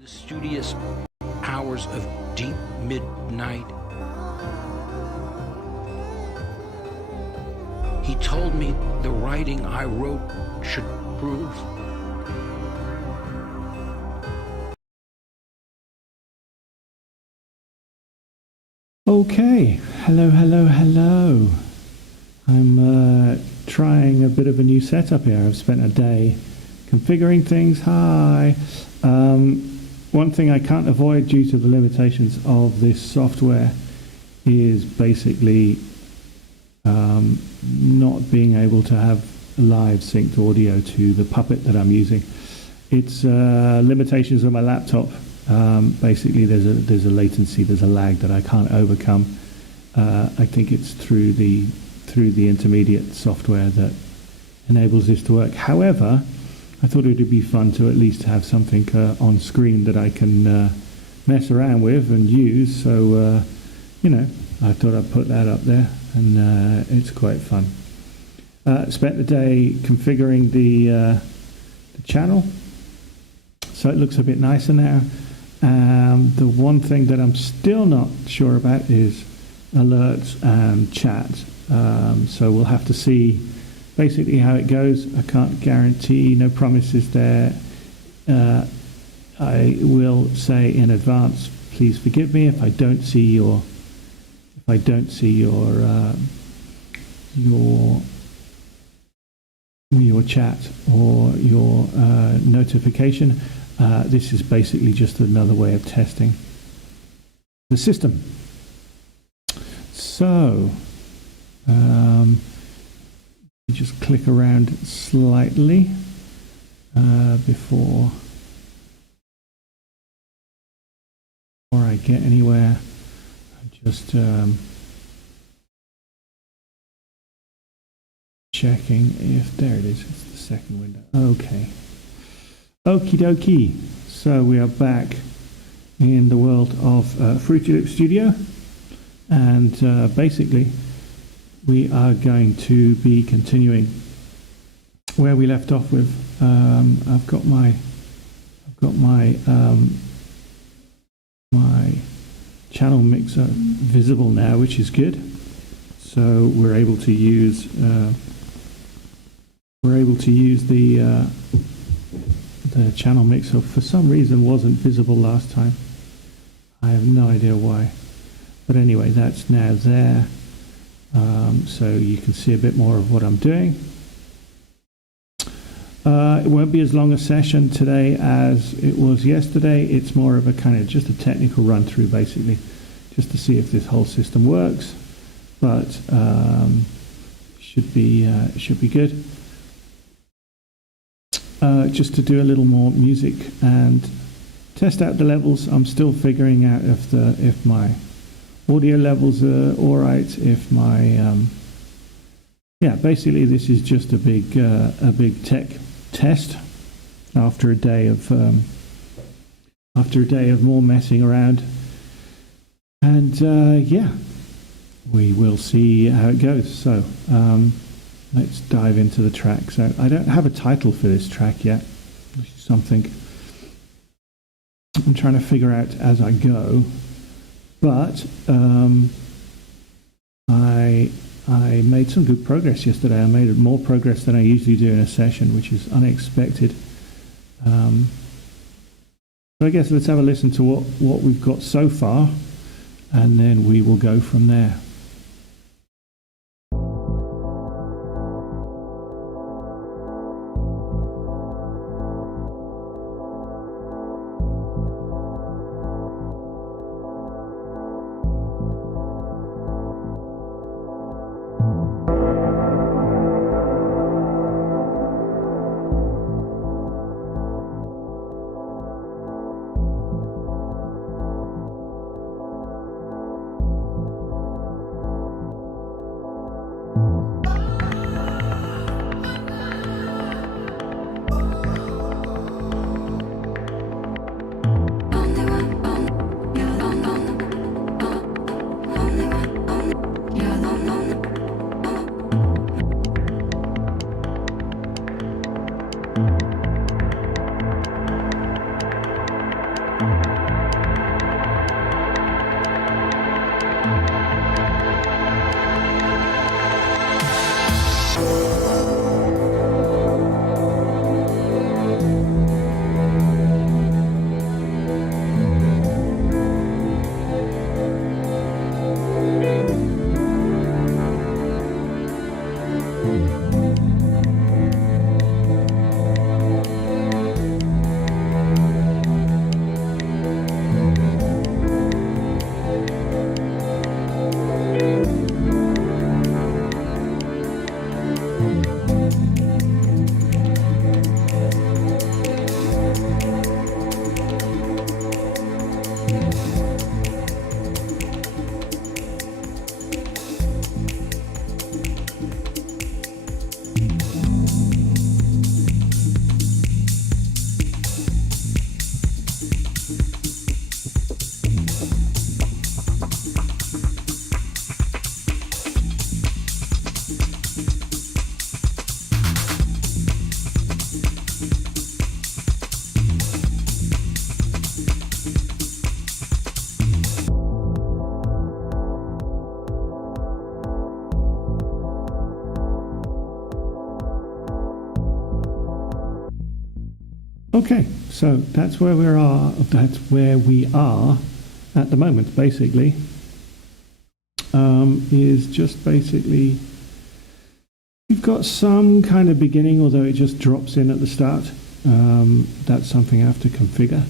the studious hours of deep midnight, he told me the writing I wrote should prove. Okay, hello. I'm trying a bit of a new setup here. I've spent a day configuring things. Hi. One thing I can't avoid due to the limitations of this software is basically not being able to have live synced audio to the puppet that I'm using. It's limitations on my laptop. Basically, there's a latency, there's a lag that I can't overcome. I think it's through the intermediate software that enables this to work. However, I thought it would be fun to at least have something on screen that I can mess around with and use. So, I thought I'd put that up there, and it's quite fun. Spent the day configuring the channel, so it looks a bit nicer now. The one thing that I'm still not sure about is alerts and chat. So we'll have to see basically how it goes. I can't guarantee, no promises there. I will say in advance, please forgive me if I don't see your chat or your notification. This is basically just another way of testing the system. So, just click around slightly before I get anywhere. Just checking if there it is. It's the second window. Okay. Okie dokie. So we are back in the world of Studio, and basically we are going to be continuing where we left off with. I've got my channel mixer visible now, which is good. So we're able to use the channel mixer. For some reason wasn't visible last time. I have no idea why. But anyway, that's now there. So you can see a bit more of what I'm doing. It won't be as long a session today as it was yesterday. It's more of a kind of just a technical run through, basically, just to see if this whole system works. But should be good. Just to do a little more music and test out the levels. I'm still figuring out if my audio levels are all right. If my basically this is just a big tech test after a day of more messing around, and we will see how it goes. So let's dive into the track. So I don't have a title for this track yet, which is something I'm trying to figure out as I go. But I made some good progress yesterday. I made more progress than I usually do in a session, which is unexpected. So I guess let's have a listen to what we've got so far, and then we will go from there. Okay, so that's where we are. That's where we are at the moment. Basically, is just basically you've got some kind of beginning, although it just drops in at the start. That's something I have to configure.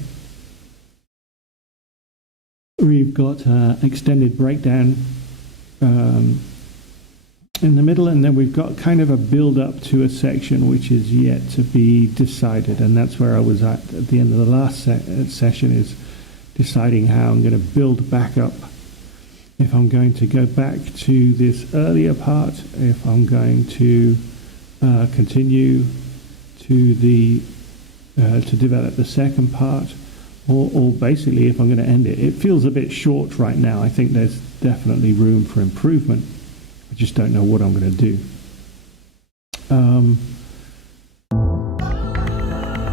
We've got extended breakdown in the middle, and then we've got kind of a build up to a section which is yet to be decided, and that's where I was at the end of the last session, is deciding how I'm going to build back up, if I'm going to go back to this earlier part, if I'm going to continue to the to develop the second part, or basically if I'm going to end it. It feels a bit short right now. I think there's definitely room for improvement. I just don't know what I'm going to do.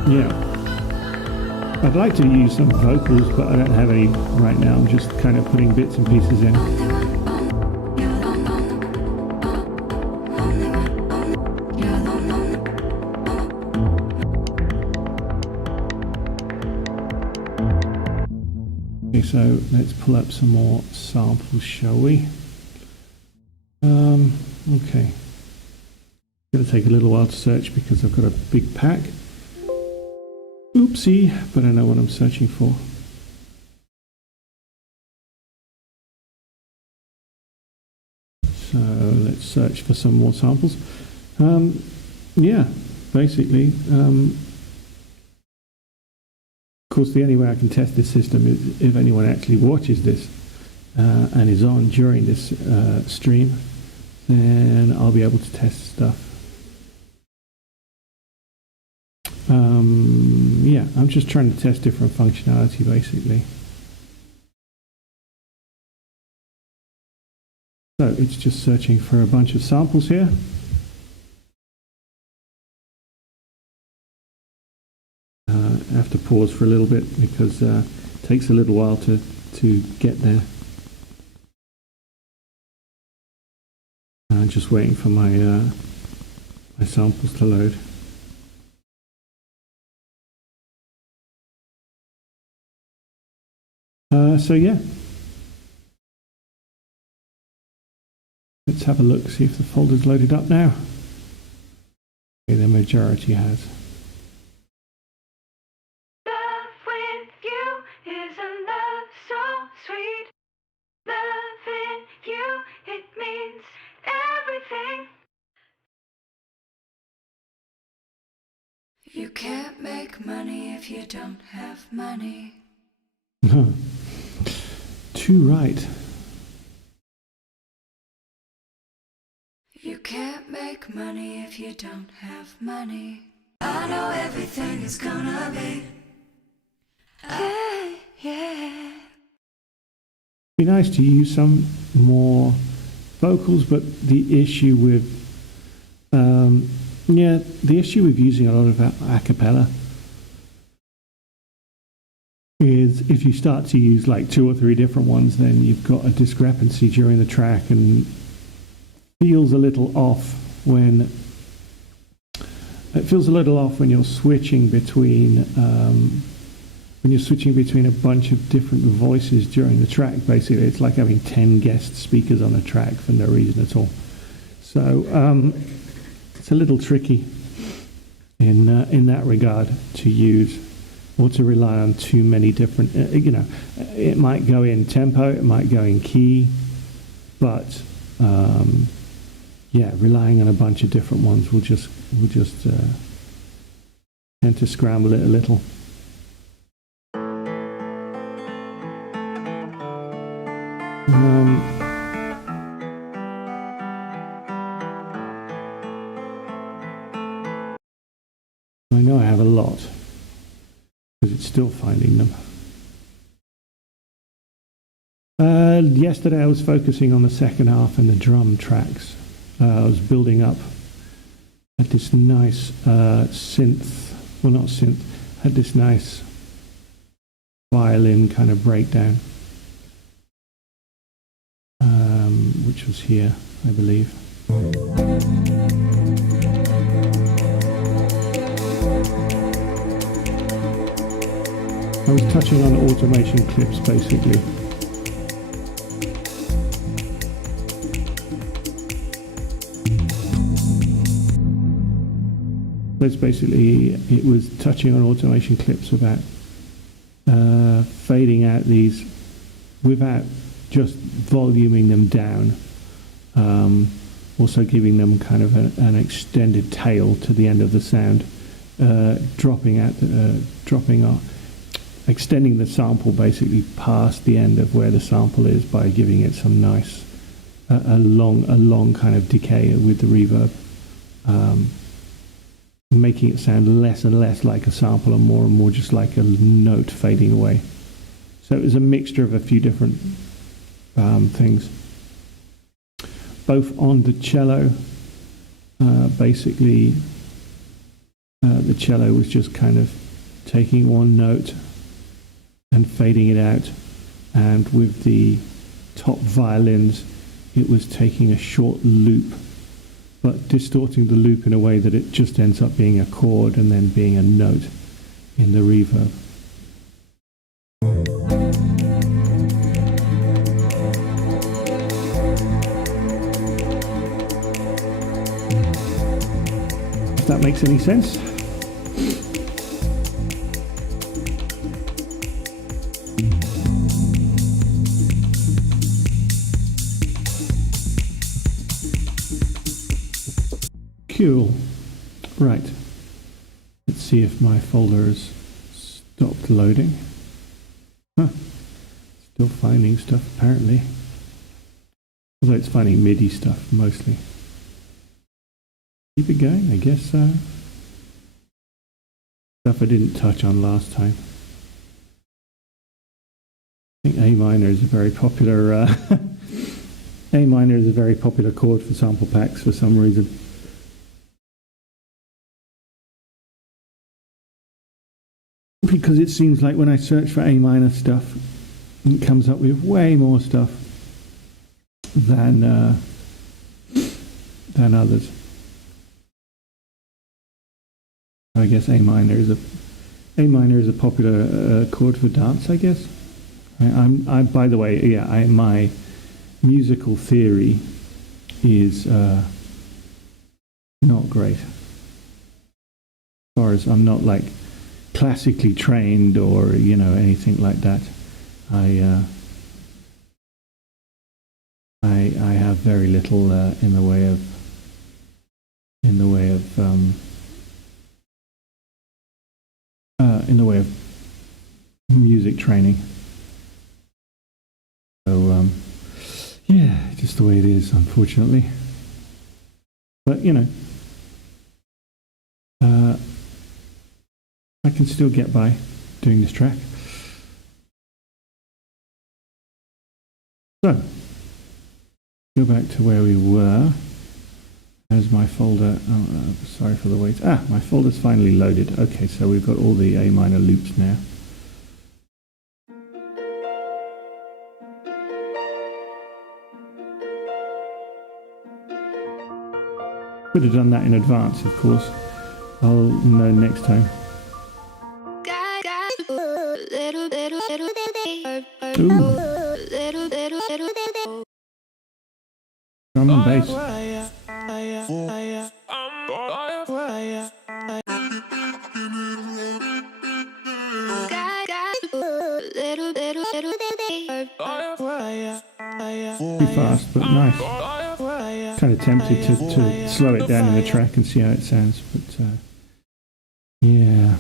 Yeah. I'd like to use some vocals, but I don't have any right now. I'm just kind of putting bits and pieces in. Okay, so let's pull up some more samples, shall we? Okay. It's going to take a little while to search because I've got a big pack. Oopsie, but I know what I'm searching for. So let's search for some more samples. Yeah, basically. Of course, the only way I can test this system is if anyone actually watches this and is on during this stream, then I'll be able to test stuff. Yeah, I'm just trying to test different functionality, basically. So it's just searching for a bunch of samples here. I have to pause for a little bit because it takes a little while to get there. I'm just waiting for my my samples to load. So yeah, let's have a look, see if the folder's loaded up now. Okay, the majority has. Love with you is a love so sweet. Loving you, it means everything. You can't make money if you don't have money. Too right. You can't make money if you don't have money. I know everything is gonna be. Yeah. Be nice to use some more vocals, but the issue with the issue with using a lot of a cappella is if you start to use like 2 or 3 different ones, then you've got a discrepancy during the track, and feels a little off when you're switching between a bunch of different voices during the track. Basically, it's like having 10 guest speakers on a track for no reason at all. So it's a little tricky in that regard to use, or to rely on too many different, it might go in tempo, it might go in key, but yeah, relying on a bunch of different ones will just tend to scramble it a little. I know I have a lot because it's still finding them. Yesterday I was focusing on the second half and the drum tracks. I was building up at this nice synth, well not synth, had this nice violin kind of breakdown, which was here, I believe. I was touching on automation clips basically. That's basically, it was touching on automation clips about fading out these without just voluming them down, also giving them kind of an extended tail to the end of the sound, dropping off, extending the sample basically past the end of where the sample is by giving it some nice, a long kind of decay with the reverb. Making it sound less and less like a sample and more just like a note fading away. So it was a mixture of a few different things. Both on the cello, basically the cello was just kind of taking one note and fading it out, and with the top violins it was taking a short loop but distorting the loop in a way that it just ends up being a chord and then being a note in the reverb. If that makes any sense. Cool. Right. Let's see if my folder has stopped loading. Huh. Still finding stuff apparently. Although it's finding MIDI stuff mostly. Keep it going, I guess. Stuff I didn't touch on last time. I think A minor is a very popular A minor is a very popular chord for sample packs for some reason. Because it seems like when I search for A minor stuff, it comes up with way more stuff than others. I guess A minor is a popular chord for dance, I guess. I'm by the way, yeah, my musical theory is not great. As far as I'm not like classically trained or anything like that. I have very little in the way of music training. So yeah, just the way it is, unfortunately. But I can still get by doing this track. So, go back to where we were. As my folder, sorry for the wait. My folder's finally loaded. Okay, so we've got all the A minor loops now. Could have done that in advance, of course. I'll know next time. Ooh. Drum and bass. Too fast, but nice. Kind of tempted to slow it down in the track and see how it sounds, but yeah,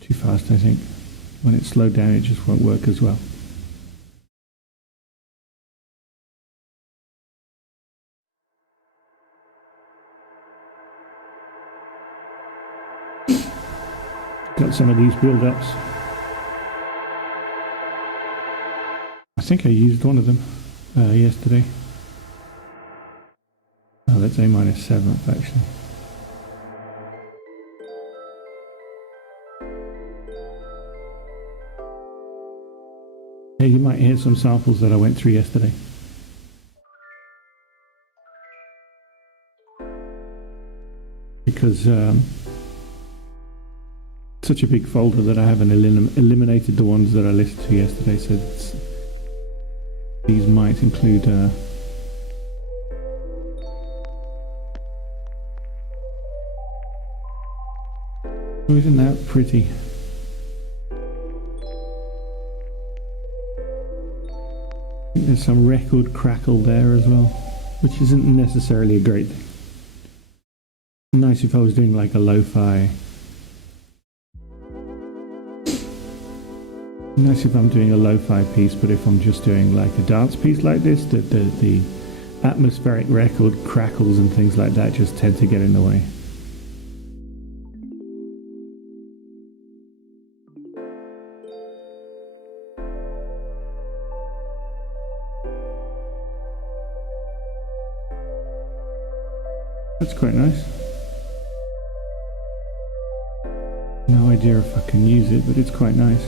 too fast I think. When it's slowed down it just won't work as well. Got some of these build-ups. I think I used one of them yesterday. Oh, that's A minus 7th actually. Yeah, you might hear some samples that I went through yesterday. Because such a big folder that I haven't eliminated the ones that I listened to yesterday, so these might include oh, isn't that pretty? I think there's some record crackle there as well, which isn't necessarily a great thing. Nice if I was doing like a lo-fi. Nice if I'm doing a lo-fi piece, but if I'm just doing like a dance piece like this, the atmospheric record crackles and things like that just tend to get in the way. That's quite nice. No idea if I can use it, but it's quite nice.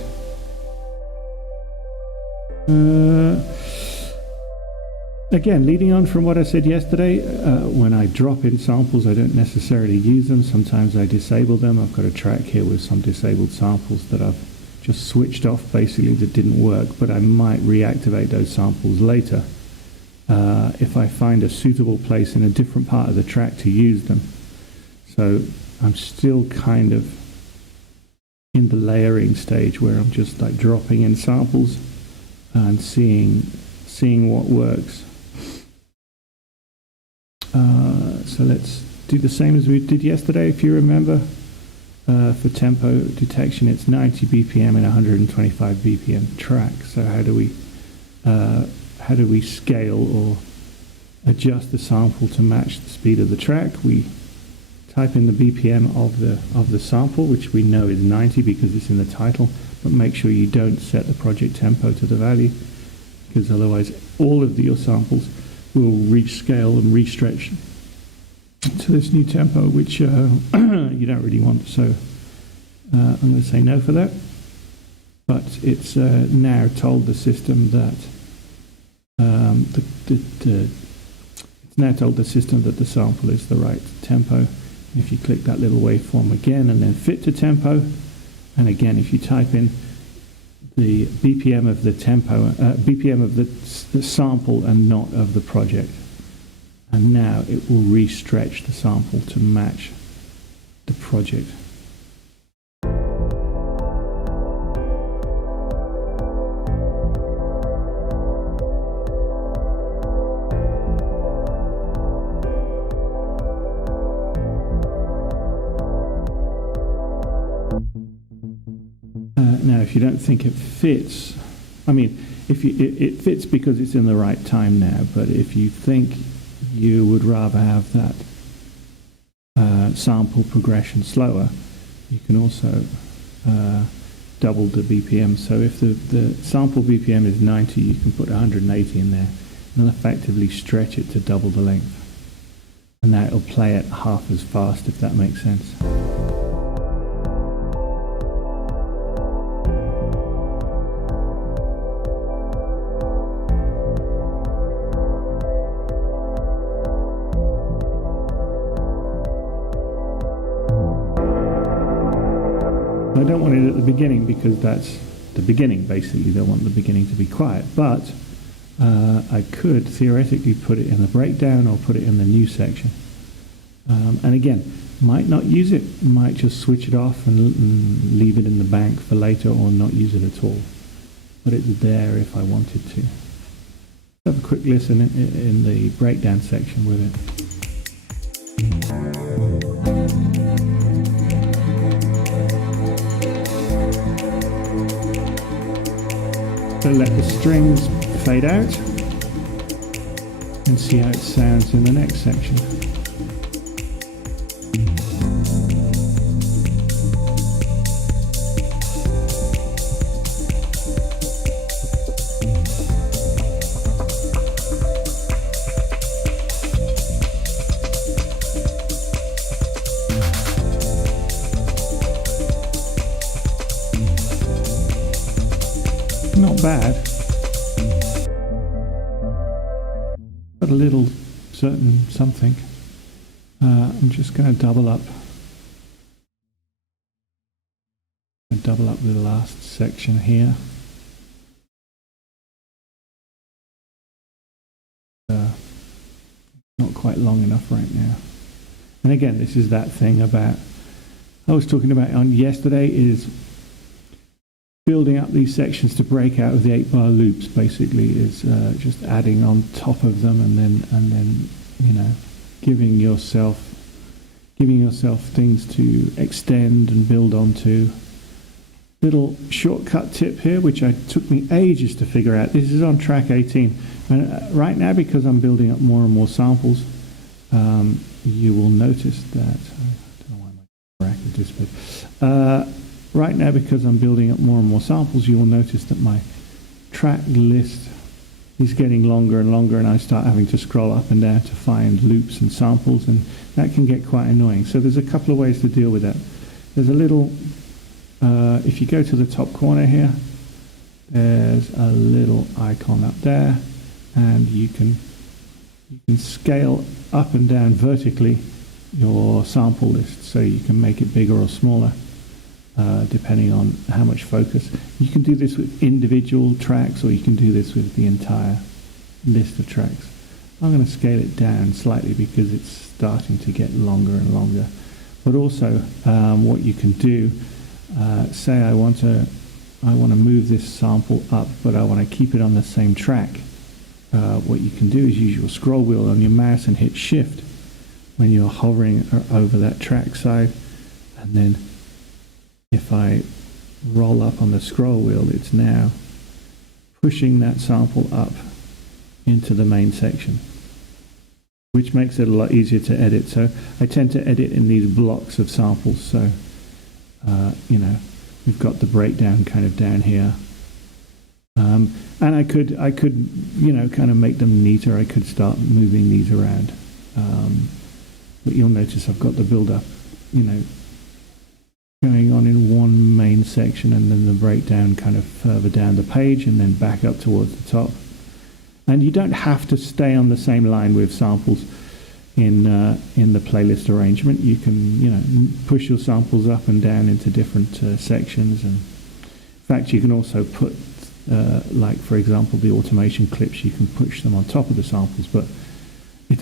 Again, leading on from what I said yesterday, when I drop in samples, I don't necessarily use them. Sometimes I disable them. I've got a track here with some disabled samples that I've just switched off, basically, that didn't work, but I might reactivate those samples later if I find a suitable place in a different part of the track to use them. So I'm still kind of in the layering stage where I'm just like dropping in samples and seeing what works. So let's do the same as we did yesterday. If you remember, for tempo detection, it's 90 BPM and 125 BPM track. So how do we scale or adjust the sample to match the speed of the track? We type in the BPM of the sample, which we know is 90 because it's in the title, but make sure you don't set the project tempo to the value, because otherwise all of your samples will rescale and re-stretch to this new tempo, which you don't really want. So I'm going to say no for that. But it's now told the system that it's now told the system that the sample is the right tempo. If you click that little waveform again and then fit to tempo, and again if you type in the BPM of the tempo, BPM of the sample and not of the project, and now it will re-stretch the sample to match the project. Now, if you don't think it fits, I mean, it fits because it's in the right time now, but if you think you would rather have that sample progression slower, you can also double the BPM. So if the sample BPM is 90, you can put 180 in there and effectively stretch it to double the length. And now it'll play it half as fast, if that makes sense. I don't want it at the beginning because that's the beginning, basically. You don't want the beginning to be quiet, but I could theoretically put it in the breakdown or put it in the new section. And again, might not use it, might just switch it off and leave it in the bank for later or not use it at all. But it's there if I wanted to. Have a quick quick listen in the breakdown section with it. So let the strings fade out and see how it sounds in the next section. Not bad, but a little certain something. I'm just going to double up the last section here. Not quite long enough right now. And again, this is that thing about I was talking about on yesterday, is building up these sections to break out of the 8-bar loops. Basically, is just adding on top of them, and then you know, giving yourself things to extend and build onto. Little shortcut tip here, which took me ages to figure out. This is on track 18, and right now, because I'm building up more and more samples, you will notice that I don't know why my rack is disappeared. Right now, because I'm building up more and more samples, you will notice that my track list is getting longer and longer, and I start having to scroll up and down to find loops and samples, and that can get quite annoying. So there's a couple of ways to deal with that. There's a little, if you go to the top corner here, there's a little icon up there, and you can scale up and down vertically your sample list, so you can make it bigger or smaller. Depending on how much focus. You can do this with individual tracks, or you can do this with the entire list of tracks. I'm going to scale it down slightly because it's starting to get longer and longer. But also, what you can do, say I want to move this sample up, but I want to keep it on the same track. What you can do is use your scroll wheel on your mouse and hit Shift when you're hovering over that track side, and then if I roll up on the scroll wheel, it's now pushing that sample up into the main section, which makes it a lot easier to edit. So I tend to edit in these blocks of samples. So, you know, we've got the breakdown kind of down here. And I could, you know, kind of make them neater. I could start moving these around. But you'll notice I've got the build-up, you know, going on in one main section, and then the breakdown kind of further down the page, and then back up towards the top. And you don't have to stay on the same line with samples in the playlist arrangement. You can, you know, push your samples up and down into different sections. And in fact, you can also put, like for example, the automation clips. You can push them on top of the samples, but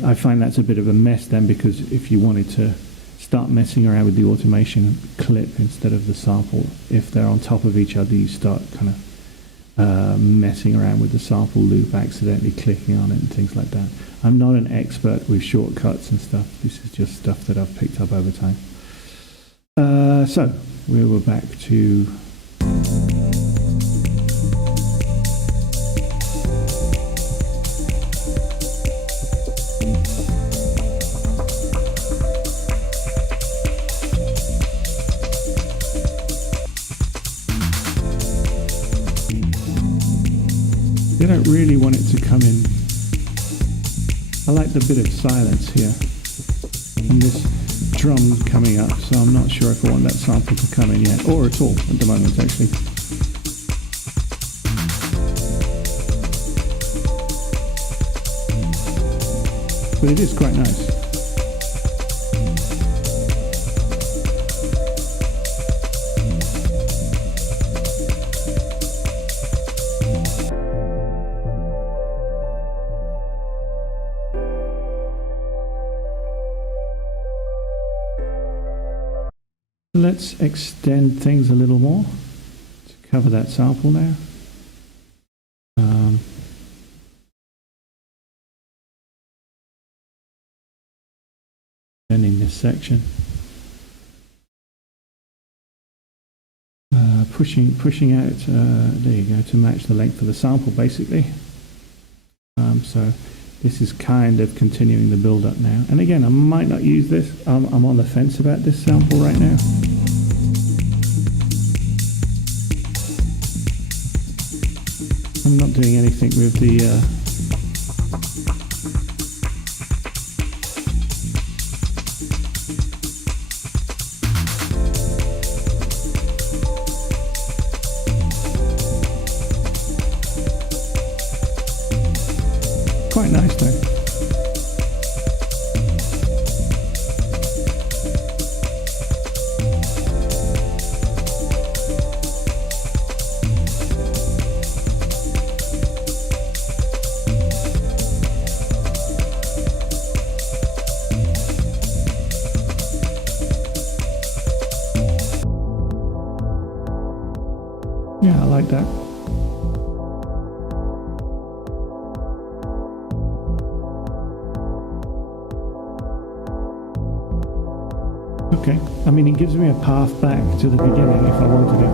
I find that's a bit of a mess then, because if you wanted to start messing around with the automation clip instead of the sample, if they're on top of each other, you start kind of messing around with the sample loop, accidentally clicking on it and things like that. I'm not an expert with shortcuts and stuff. This is just stuff that I've picked up over time. So we were back to you don't really want it to come in. I like the bit of silence here, and this drum coming up, so I'm not sure if I want that sample to come in yet, or at all at the moment actually. But it is quite nice. Let's extend things a little more to cover that sample now. this section. Pushing out, there you go, to match the length of the sample basically. So this is kind of continuing the build up now. And again, I might not use this. I'm on the fence about this sample right now. I'm not doing anything with the quite nice though. Yeah, I like that. Okay, I mean, it gives me a path back to the beginning if I wanted it.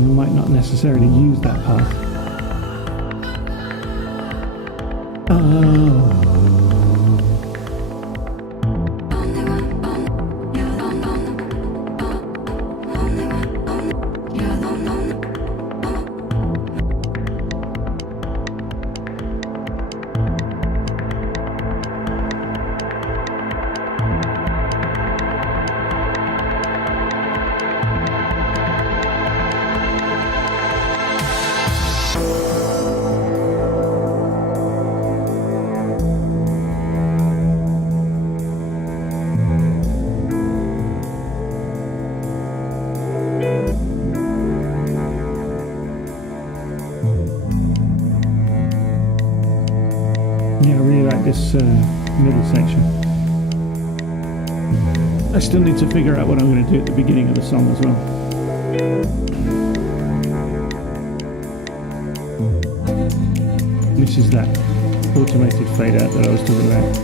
You might not necessarily use that path. Yeah, I really like this middle section. I still need to figure out what I'm going to do at the beginning of the song as well. This is that automated fade out that I was talking about.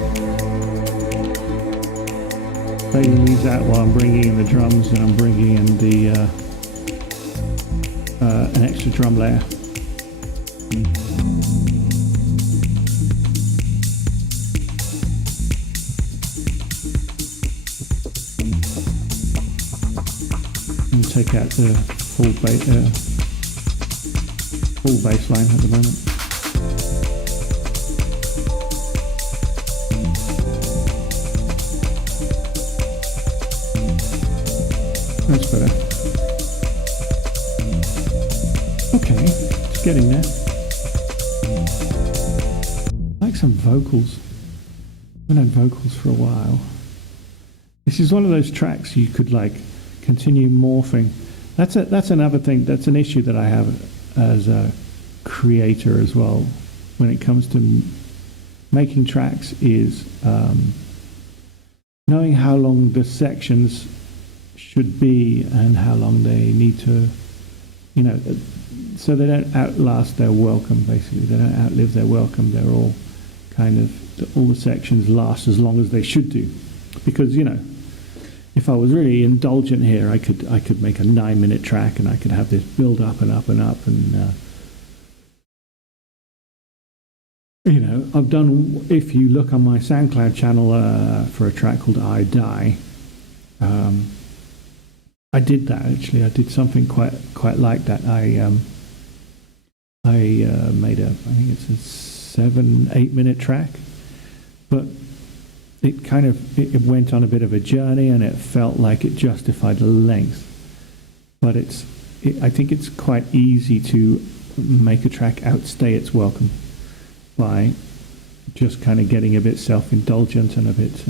Fading these out while I'm bringing in the drums and I'm bringing in the an extra drum layer. And take out the full bass line at the moment. That's better. Okay, it's getting there. I like some vocals. I haven't had vocals for a while. This is one of those tracks you could like continue morphing. That's another thing. That's an issue that I have as a creator as well when it comes to making tracks is knowing how long the sections should be and how long they need to, so they don't outlast their welcome, basically. They don't outlive their welcome. They're all kind of, all the sections last as long as they should do. Because, if I was really indulgent here, I could make a 9-minute track and I could have this build up and up and up and, I've done, if you look on my SoundCloud channel for a track called I Die, I did that actually. I did something quite like that. I made I think it's a 7-8 minute track, but it kind of it went on a bit of a journey and it felt like it justified the length. But I think it's quite easy to make a track outstay its welcome by just kind of getting a bit self-indulgent and a bit,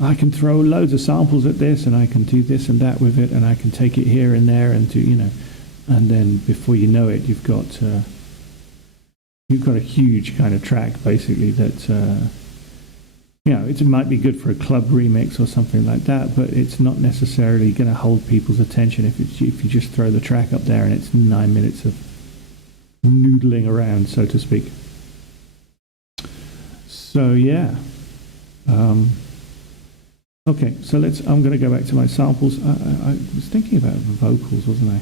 I can throw loads of samples at this and I can do this and that with it and I can take it here and there and do, and then before you know it, you've got a huge kind of track basically that You know, it might be good for a club remix or something like that, but it's not necessarily going to hold people's attention if you just throw the track up there and it's 9 minutes of noodling around, so to speak. So yeah. Okay, so I'm going to go back to my samples. I was thinking about the vocals, wasn't I?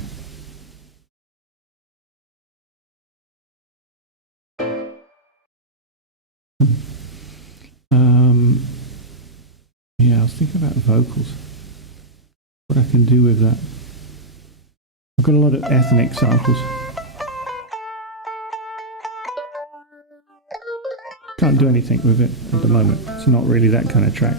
Yeah, I was thinking about the vocals. What I can do with that. I've got a lot of ethnic samples. Can't do anything with it at the moment. It's not really that kind of track.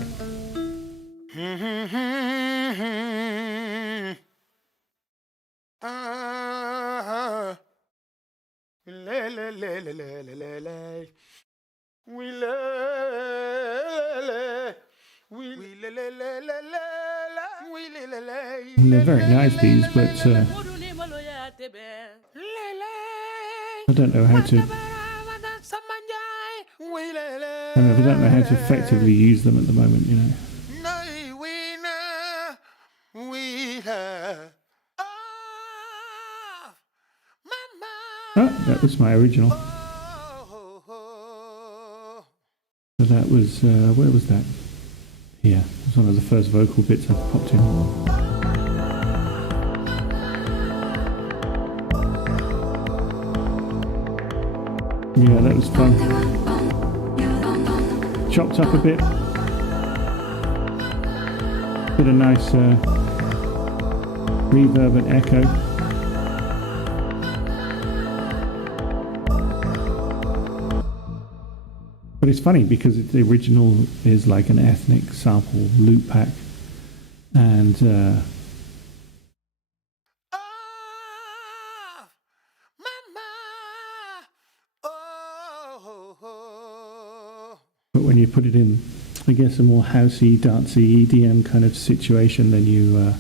And they're very nice, these, but I don't know how to. I don't know how to effectively use them at the moment, you know. Oh, that was my original. So that was, where was that? Yeah, it was one of the first vocal bits I popped in. Yeah, that was fun. Chopped up a bit. Bit of nice reverb and echo. But it's funny because the original is like an ethnic sample loop pack, and but when you put it in, I guess, a more housey, dancey, EDM kind of situation, then you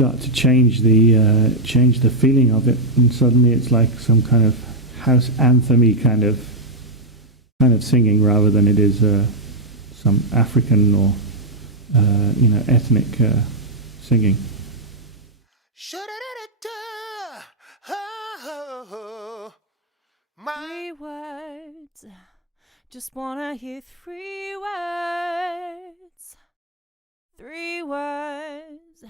start to change the feeling of it, and suddenly it's like some kind of house anthem-y kind of singing rather than it is some African or ethnic singing. 3 words, just wanna hear 3 words. 3 words.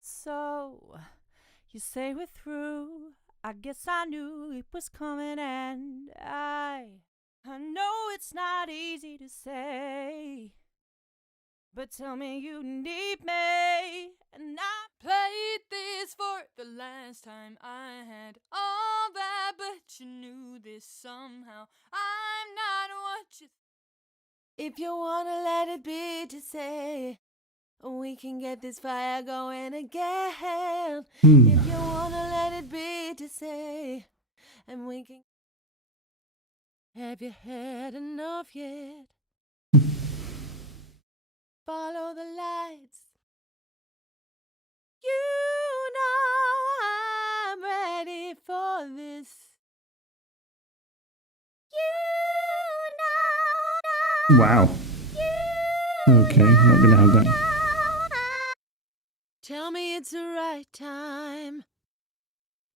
So you say we're through. I guess I knew it was coming, and I know it's not easy to say, but tell me you need me. And I played this for the last time. I had all that, but you knew this somehow. I'm not what you if you wanna let it be, to say we can get this fire going again. If you wanna let it be, to say, and we can. Have you had enough yet? Follow the lights. You know I'm ready for this. You know. Wow. Okay, not gonna have that. Tell me it's the right time.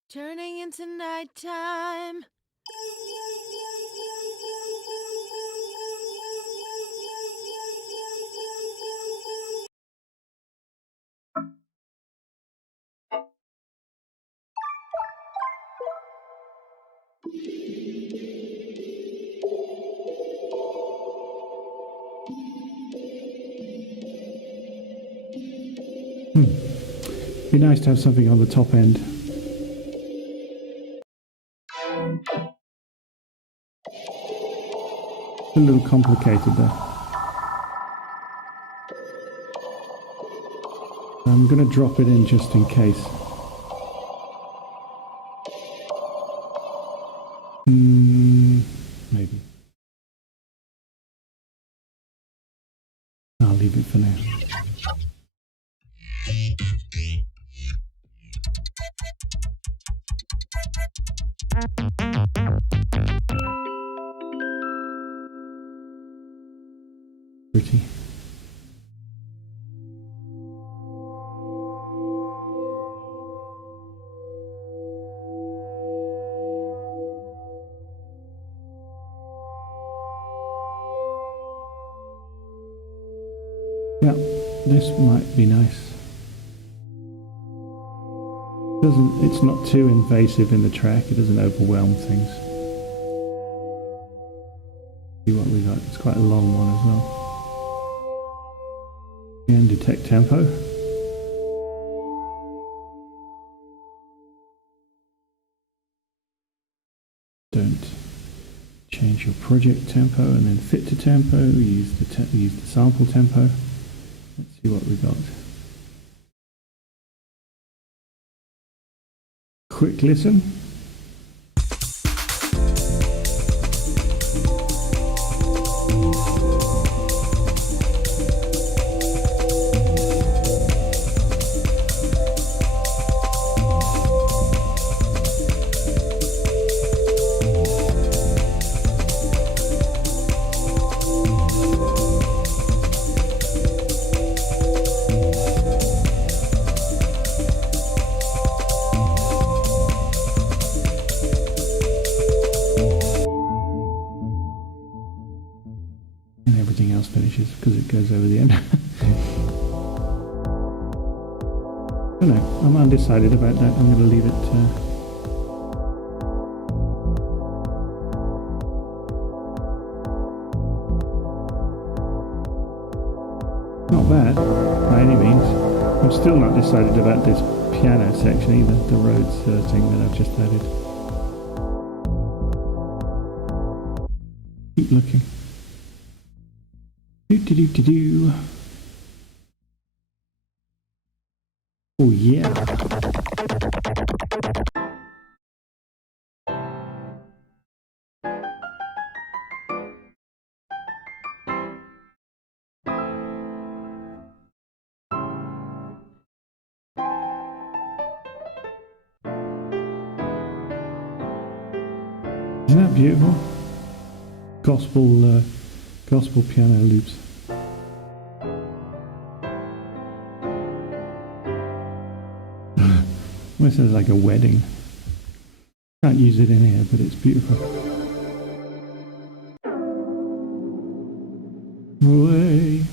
Turning into nighttime. Be nice to have something on the top end. A little complicated there. I'm going to drop it in just in case. Maybe. I'll leave it for now. Pretty. Yeah, this might be nice. It's not too invasive in the track, it doesn't overwhelm things. See what we got, it's quite a long one as well. And detect tempo. Don't change your project tempo and then fit to tempo, use the sample tempo. Let's see what we got. Quick listen. Everything else finishes because it goes over the end. I don't know, I'm undecided about that. I'm going to leave it not bad by any means. I'm still not decided about this piano section either, the Rhodes thing that I've just added. Keep looking. Do. Oh yeah. Isn't that beautiful? Gospel piano loops. This is like a wedding. Can't use it in here, but it's beautiful. Away.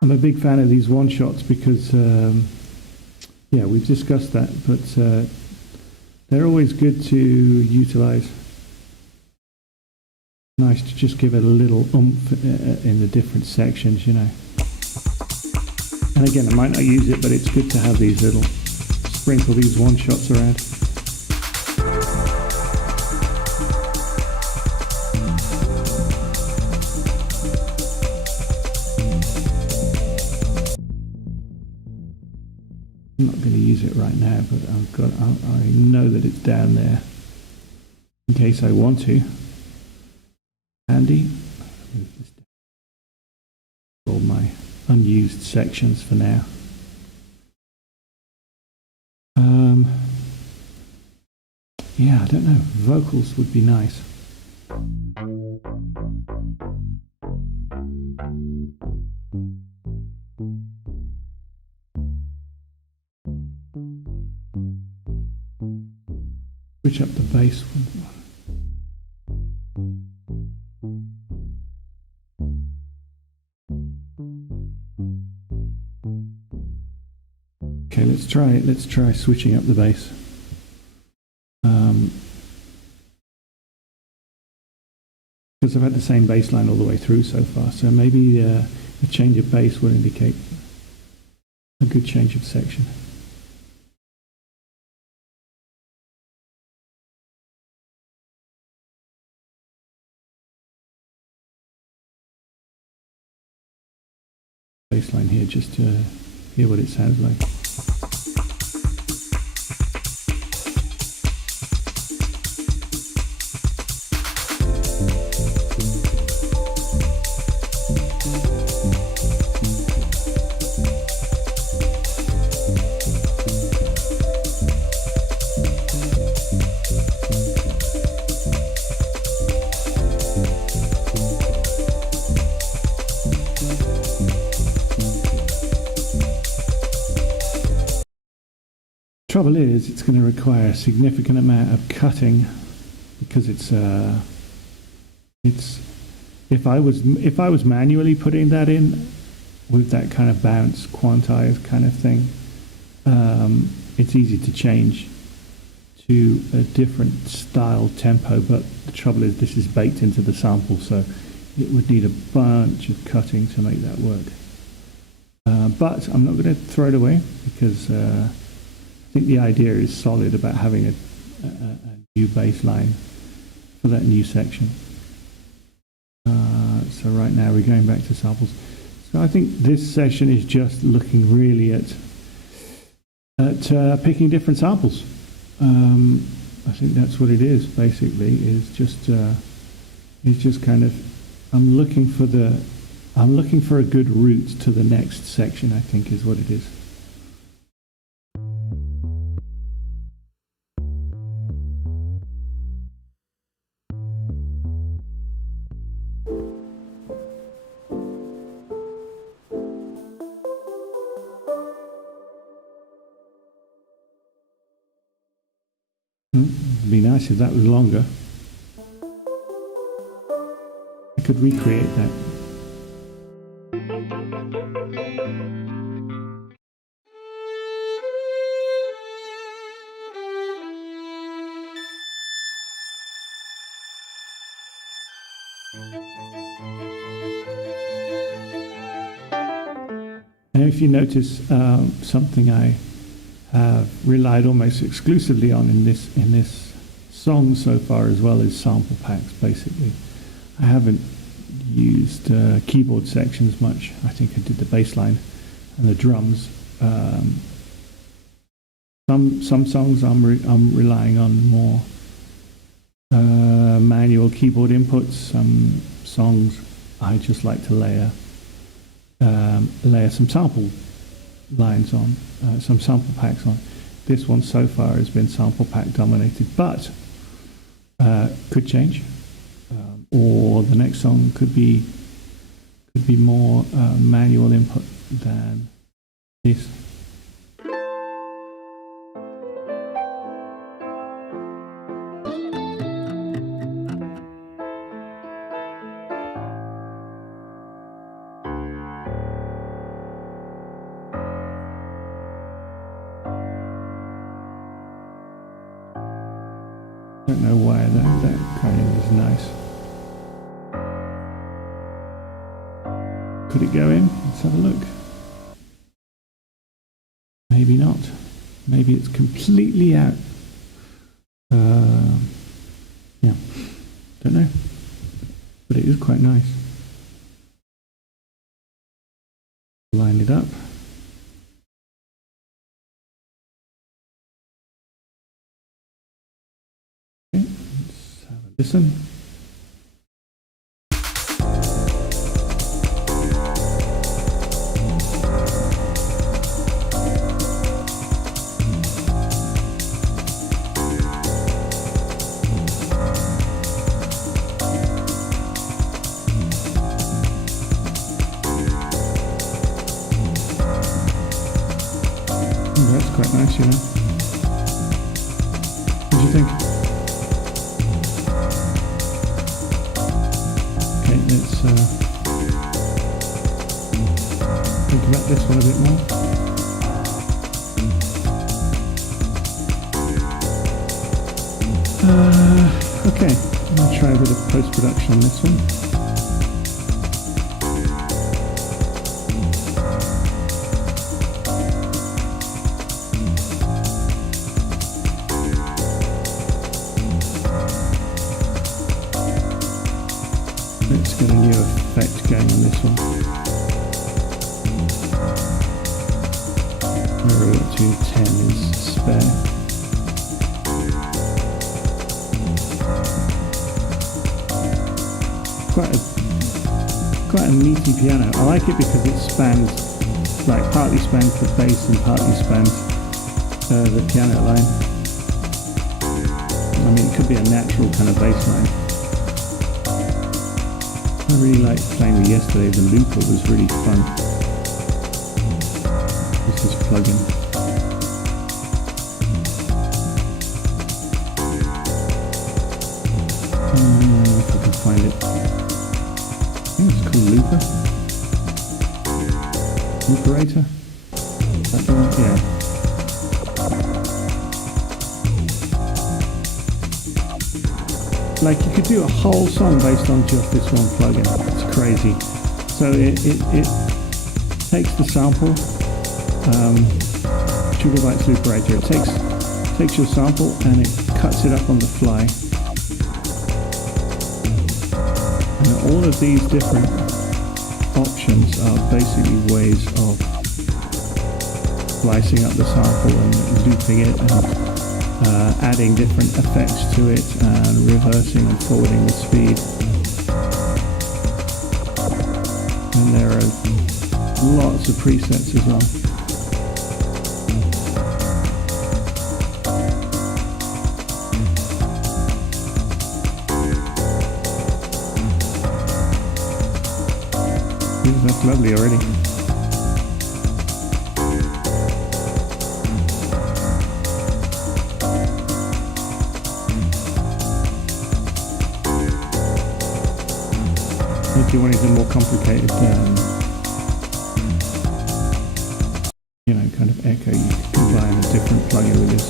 I'm a big fan of these one-shots because, yeah, we've discussed that, but they're always good to utilize. Nice to just give it a little oomph in the different sections, you know. And again, I might not use it, but it's good to have these little, sprinkle these one-shots around. I'm not going to use it right now, but I know that it's down there in case I want to. Handy. Move this down. All my unused sections for now. Yeah, I don't know. Vocals would be nice. Switch up the bass one. Okay, let's try switching up the bass. Because I've had the same bass line all the way through so far, so maybe a change of bass will indicate a good change of section. Bass line here just to hear what it sounds like. Trouble is, it's going to require a significant amount of cutting because it's if I was manually putting that in with that kind of bounce quantized kind of thing, it's easy to change to a different style tempo, but the trouble is this is baked into the sample, so it would need a bunch of cutting to make that work. But I'm not going to throw it away because I think the idea is solid about having a new bass line for that new section. So right now we're going back to samples. So I think this session is just looking really at picking different samples. I think that's what it is basically. Is just kind of I'm looking for a good route to the next section, I think is what it is. It'd be nice if that was longer. I could recreate that. And if you notice something I have relied almost exclusively on in this song so far as well as sample packs. Basically, I haven't used keyboard sections much. I think I did the bass line and the drums. Some songs I'm relying on more manual keyboard inputs. Some songs I just like to layer some sample lines on, some sample packs on. This one so far has been sample pack dominated, but could change. Or the next song could be more manual input than this. I don't know why that kind of is nice. Could it go in? Let's have a look. Maybe not. Maybe it's completely out. Yeah, don't know. But it is quite nice. Line it up. Okay, let's have a listen. That's quite nice, you know. What do you think? Okay, let's think about this one a bit more. Okay, I'm going to try a bit of post-production on this one. Let's get a new effect going on this one. Where we're up to 10 is spare. Quite a meaty piano. I like it because it spans, like partly spans the bass and partly spans the piano line. I mean, it could be a natural kind of bass line. I really liked playing with yesterday. The looper was really fun. This is plugin. find it. I think it's called Looper. Looperator? That the one? Yeah. Like you could do a whole song based on just this one plugin. It's crazy. So it takes the sample, Sugar Bytes Looperator. It takes your sample and it cuts it up on the fly. And all of these different options are basically ways of slicing up the sample and looping it and adding different effects to it and reversing and forwarding the speed. And there are lots of presets as well. That's lovely already. If you wanted a more complicated, kind of echo, you could combine a different plugin with this.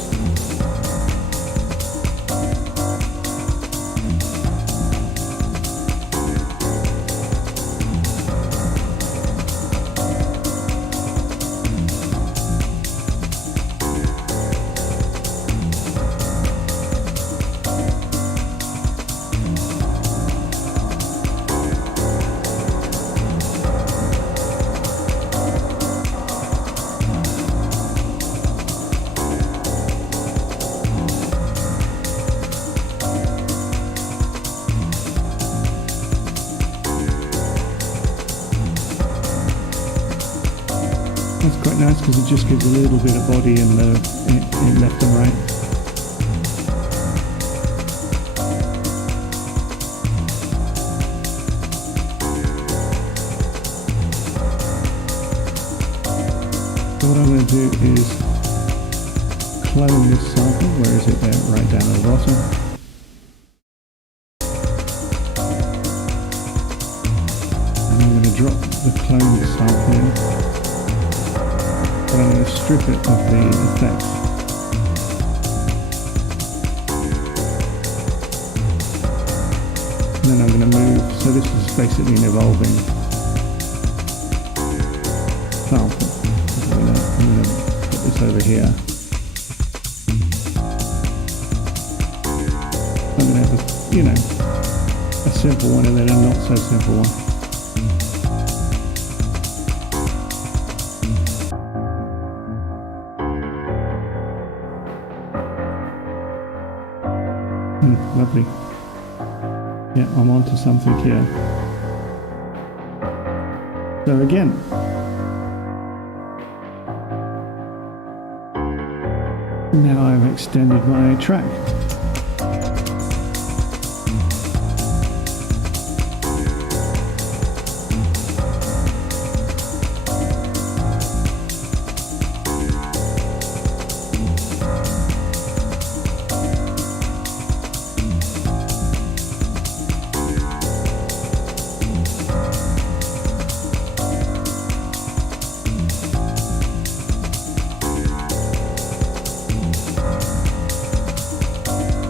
That's quite nice because it just gives a little bit of body in left and right. So what I'm going to do is clone this sample. Where is it there? Right down at the bottom. And I'm going to drop the clone sample in. But I'm going to strip it of the effects. And then I'm going to move, so this is basically an evolving sample. I'm going to put this over here. I'm going to have a simple one and then a not so simple one. Lovely. Yeah, I'm onto something here. So again, now I've extended my track.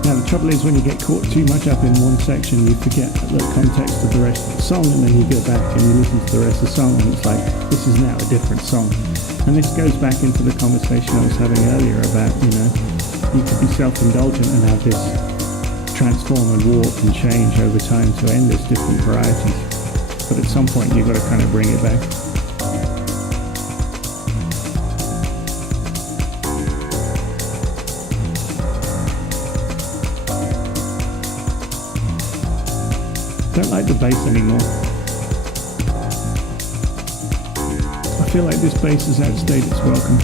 Now the trouble is when you get caught too much up in one section, you forget the context of the rest of the song, and then you go back and you listen to the rest of the song and it's like, this is now a different song. And this goes back into the conversation I was having earlier about, you could be self-indulgent and have this transform and warp and change over time to endless different varieties. But at some point you've got to kind of bring it back. Don't like the bass anymore. I feel like this bass has outstayed its welcome.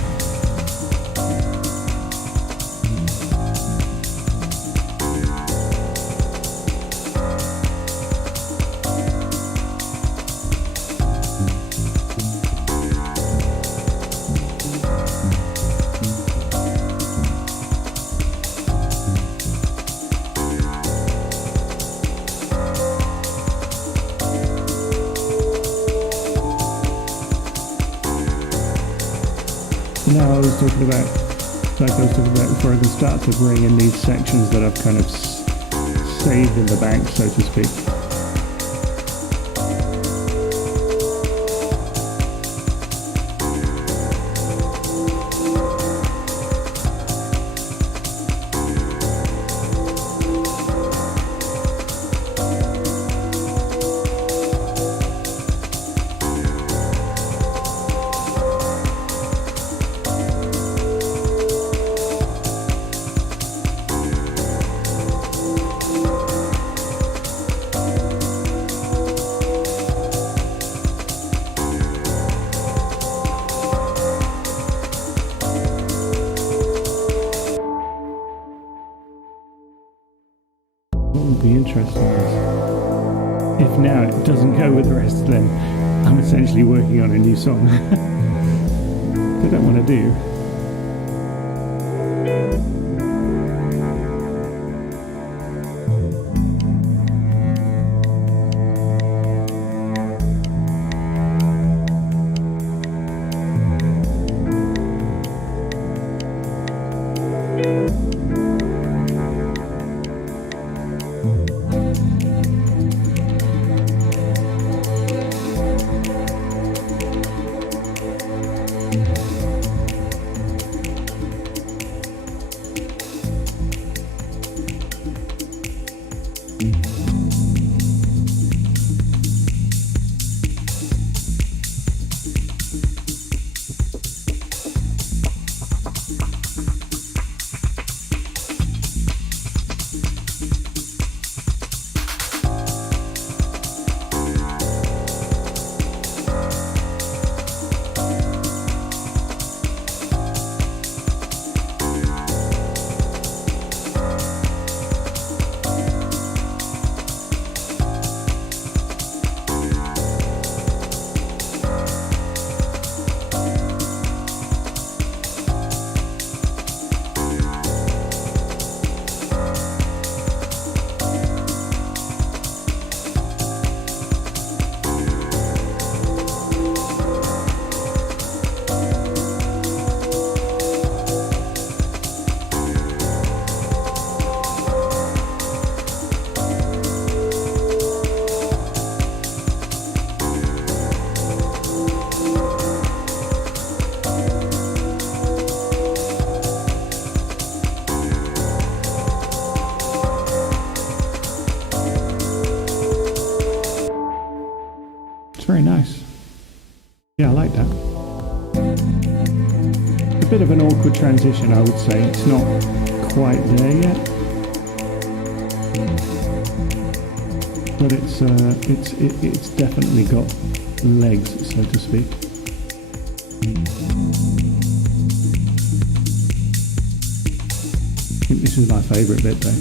talking about, before I can start to bring in these sections that I've kind of saved in the bank, so to speak. What would be interesting is if now it doesn't go with the rest, then I'm essentially working on a new song. I don't want to do. It's very nice. Yeah, I like that. A bit of an awkward transition, I would say. It's not quite there yet, but it's definitely got legs, so to speak. I think this is my favourite bit, though.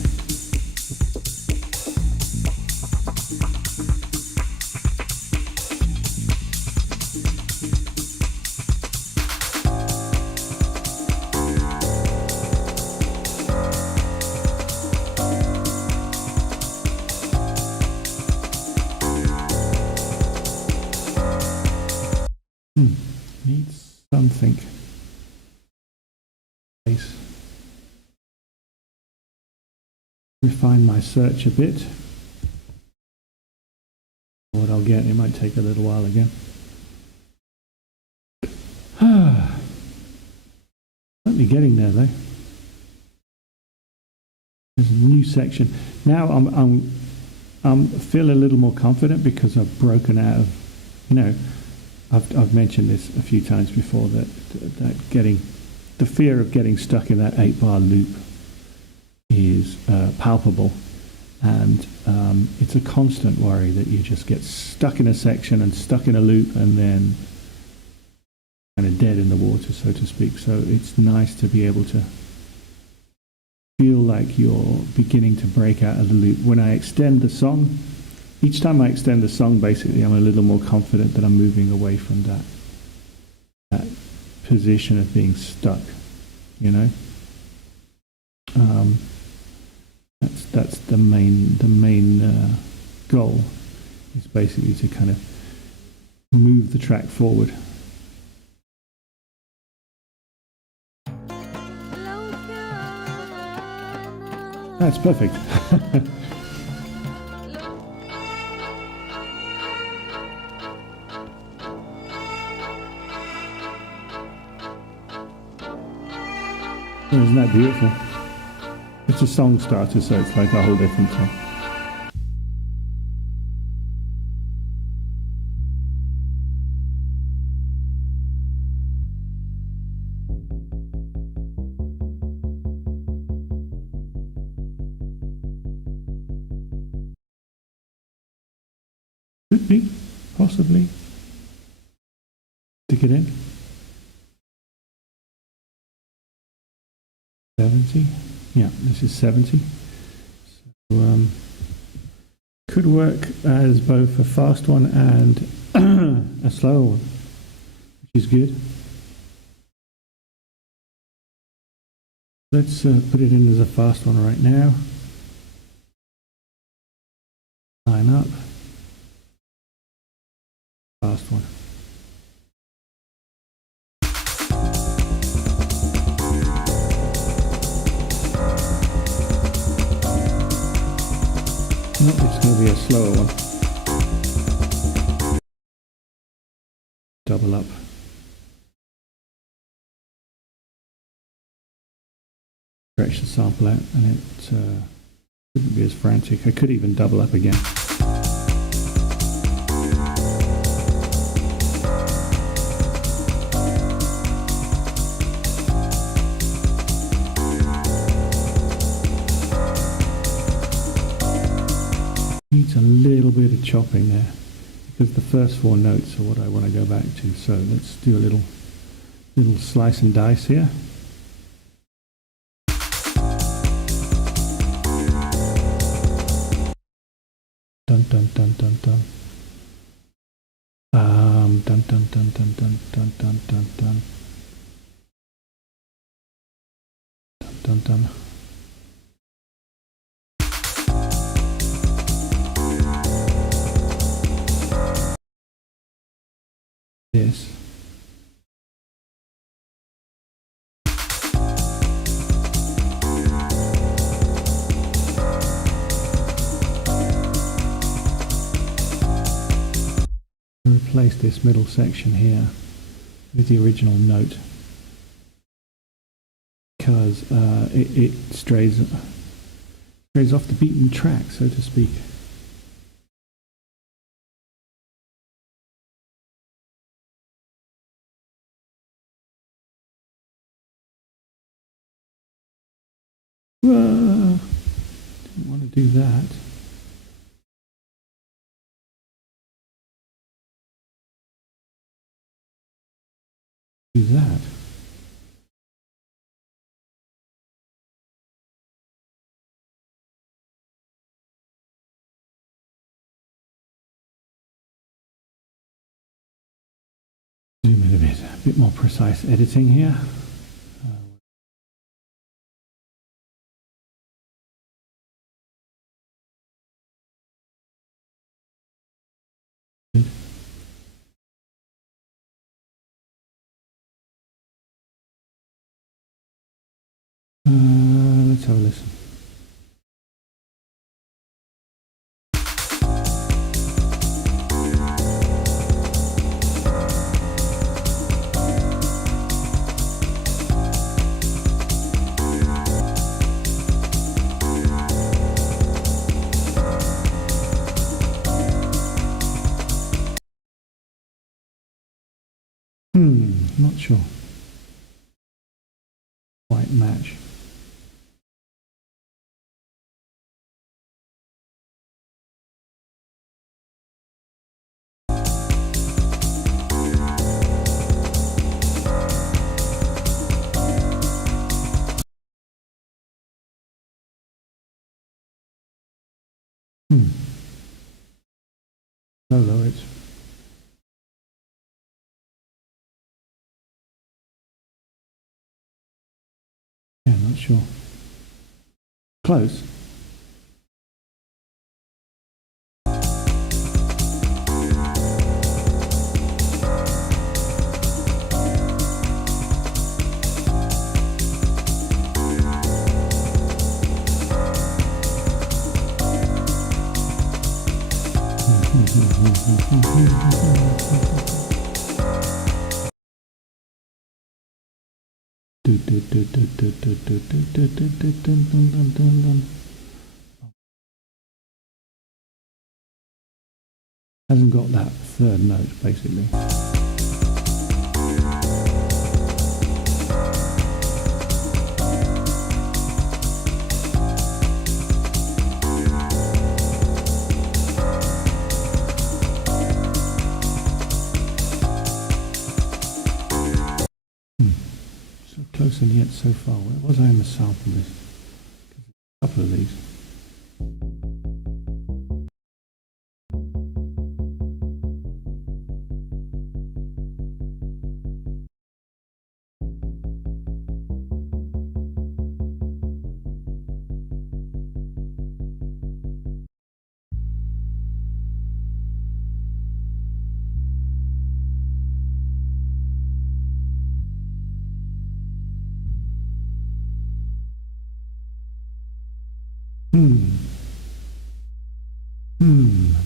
Needs something. Refine my search a bit. What I'll get, it might take a little while again. Might be getting there though. There's a new section. Now I'm feel a little more confident because I've broken out of, I've mentioned this a few times before, that getting the fear of getting stuck in that 8-bar loop is palpable, and it's a constant worry that you just get stuck in a section and stuck in a loop and then kind of dead in the water, so to speak. So it's nice to be able to feel like you're beginning to break out of the loop. When I extend the song, each time I extend the song, basically, I'm a little more confident that I'm moving away from that position of being stuck, That's the main goal, is basically to kind of move the track forward. That's perfect. Isn't that beautiful? It's a song starter, so it's like a whole different song. Could be, possibly. Stick it in. 70. Yeah, this is 70. So, could work as both a fast one and a slow one, which is good. Let's put it in as a fast one right now. Line up. Fast one. No, it's going to be a slower one. Double up. Stretch the sample out and it shouldn't be as frantic. I could even double up again. Needs a little bit of chopping there because the first four notes are what I want to go back to. So let's do a little slice and dice here. Dun dun dun dun dun. Dun dun dun dun dun dun dun dun dun. Dun dun dun. This. Replace this middle section here with the original note because it strays off the beaten track, so to speak. Didn't want to do that. Do that. Zoom in a bit more precise editing here. Good. Let's have a listen. Not sure. Quite match. Solo it. Yeah, not sure. Close. Hasn't got that third note, basically. So close and yet so far. Where was I in the sample list? A couple of these.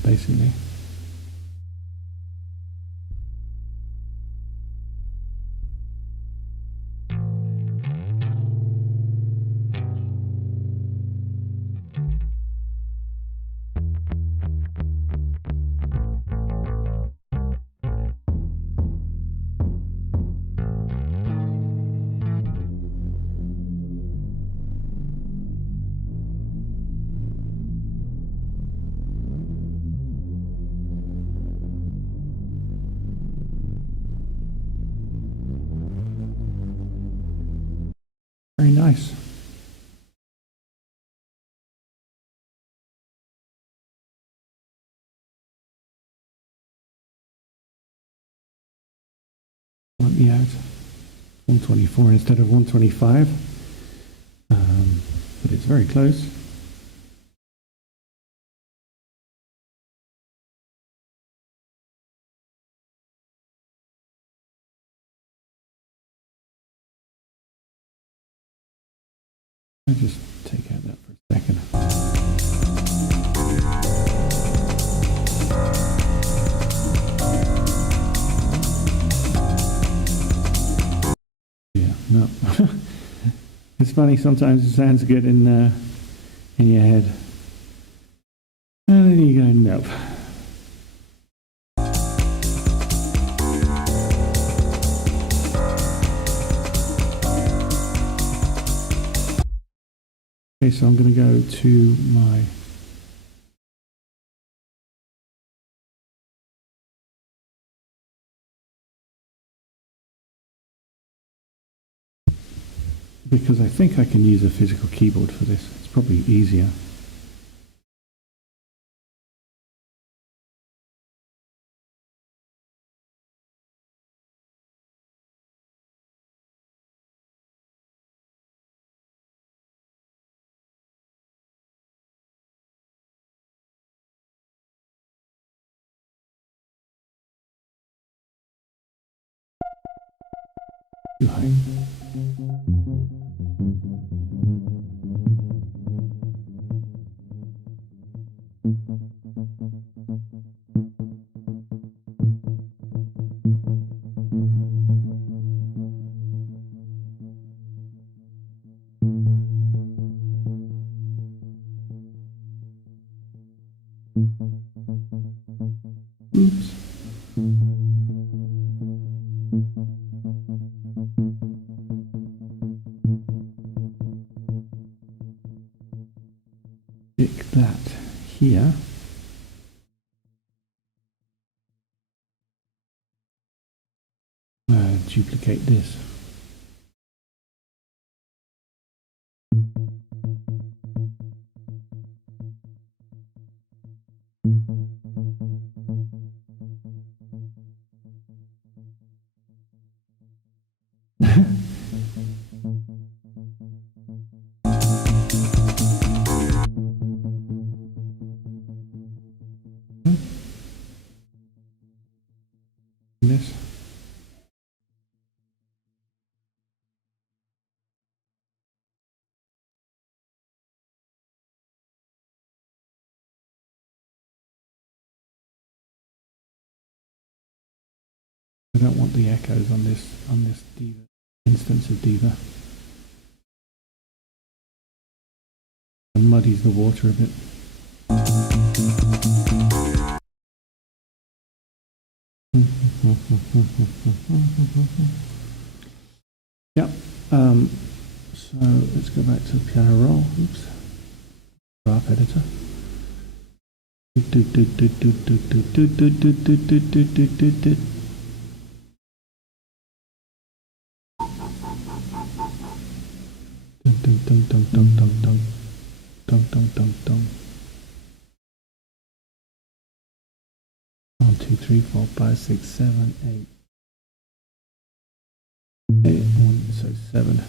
Basically. Very nice. Let me out 124 instead of 125, but it's very close. I'll just take out that for a second. Yeah, no. It's funny, sometimes it sounds good in your head. And then you go, nope. Okay, so I'm going to go to my because I think I can use a physical keyboard for this. It's probably easier. Too high. Oops. Stick that here. Duplicate this. This. I don't want the echoes on this diva instance of diva. It muddies the water a bit. Yep. So let's go back to the piano roll. Oops. Graph editor. Dun dun dun dun dun dun dun dun dun dun. 1, 2, 3, 4, 5, 6, 7, 8. 8, 1, so 7.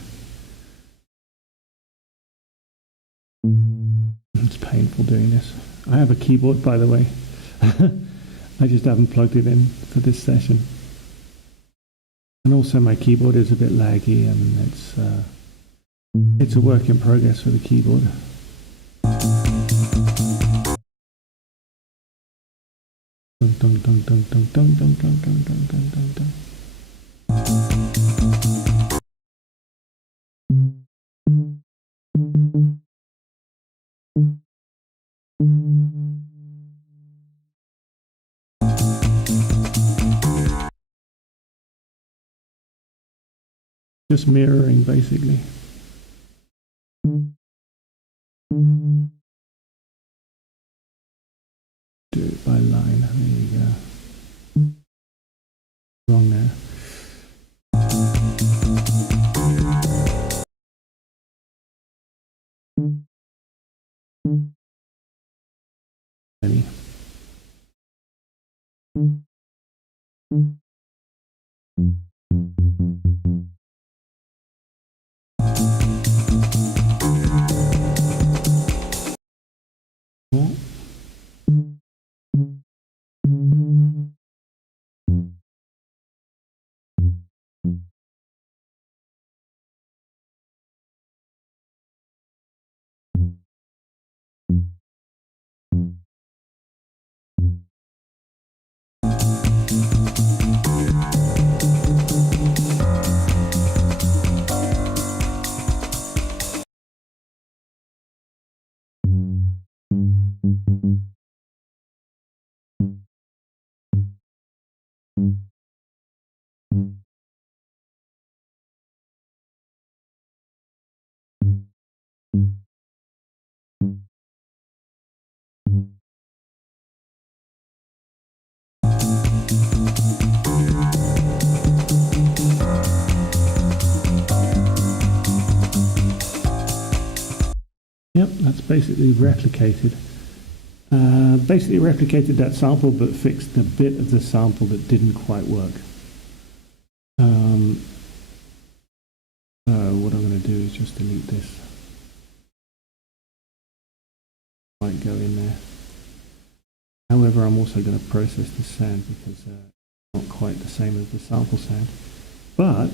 It's painful doing this. I have a keyboard, by the way. I just haven't plugged it in for this session. And also my keyboard is a bit laggy, and it's a work in progress for the keyboard. Dun dun dun dun dun dun dun dun dun dun dun dun dun. Just mirroring, basically. Do it by line. There you go. Wrong there. Ready. Yep, that's basically replicated. Basically replicated that sample, but fixed the bit of the sample that didn't quite work. So what I'm going to do is just delete this. Might go in there. However, I'm also going to process the sound because it's not quite the same as the sample sound. But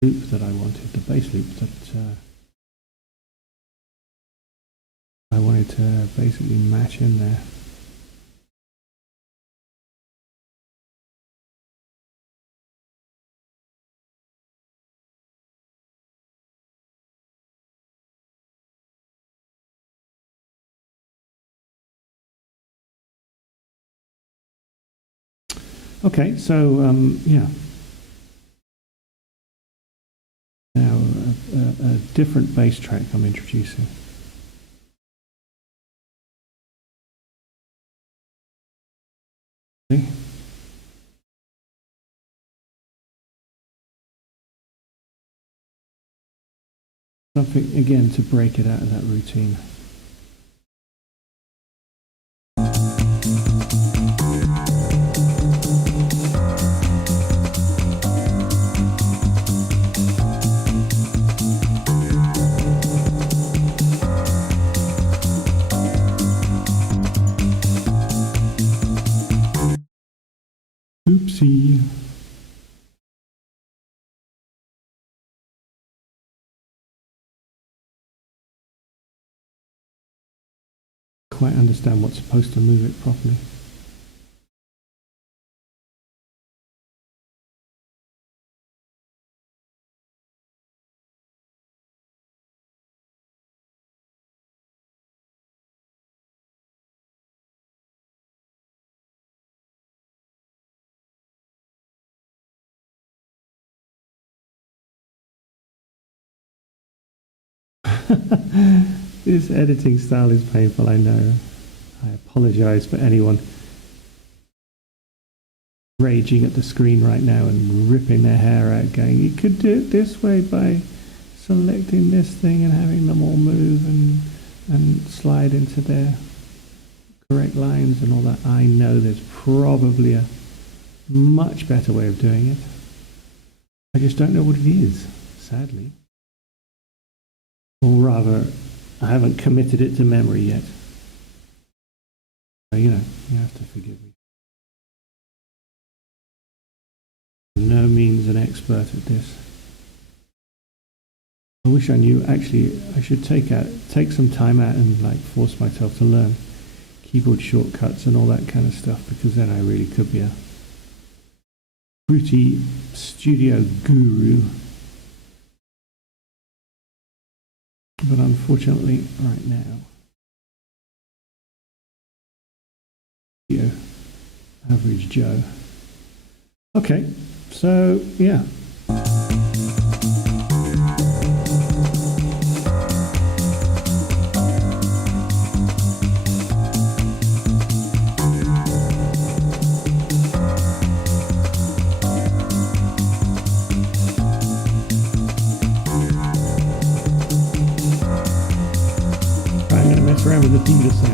the loop that I wanted, the bass loop that I wanted to basically match in there. Okay, so yeah. Now a different bass track I'm introducing. Okay. Something again to break it out of that routine. Oopsie. Quite understand what's supposed to move it properly. This editing style is painful, I know. I apologize for anyone raging at the screen right now and ripping their hair out, going, you could do it this way by selecting this thing and having them all move and slide into their correct lines and all that. I know there's probably a much better way of doing it. I just don't know what it is, sadly. Or rather, I haven't committed it to memory yet. So, you know, you have to forgive me. No means an expert at this. I wish I knew. Actually, I should take some time out and like force myself to learn keyboard shortcuts and all that kind of stuff, because then I really could be a fruity studio guru. But unfortunately, right now, average Joe. Okay, so yeah. I'm going to mess around with the diva sound.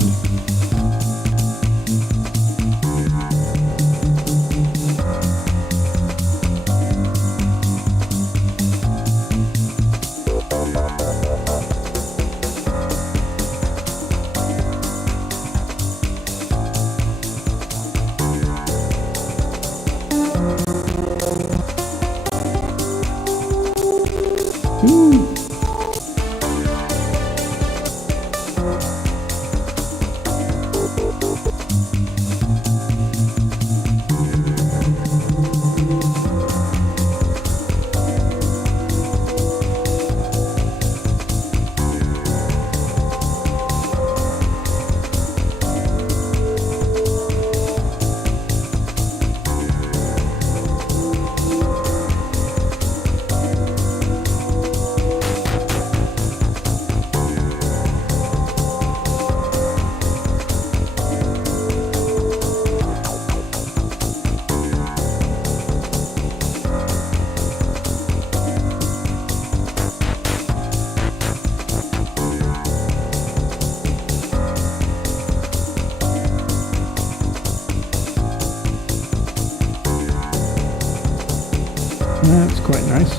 That's quite nice.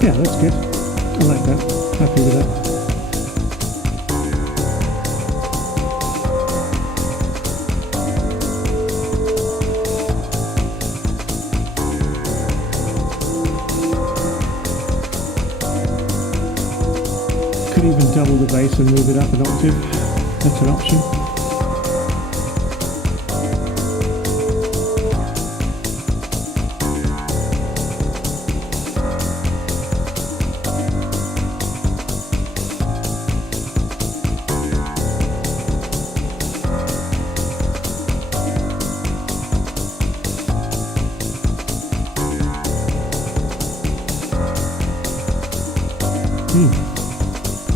Yeah, that's good. I like that. Happy with that. Could even double the bass and move it up an octave. That's an option.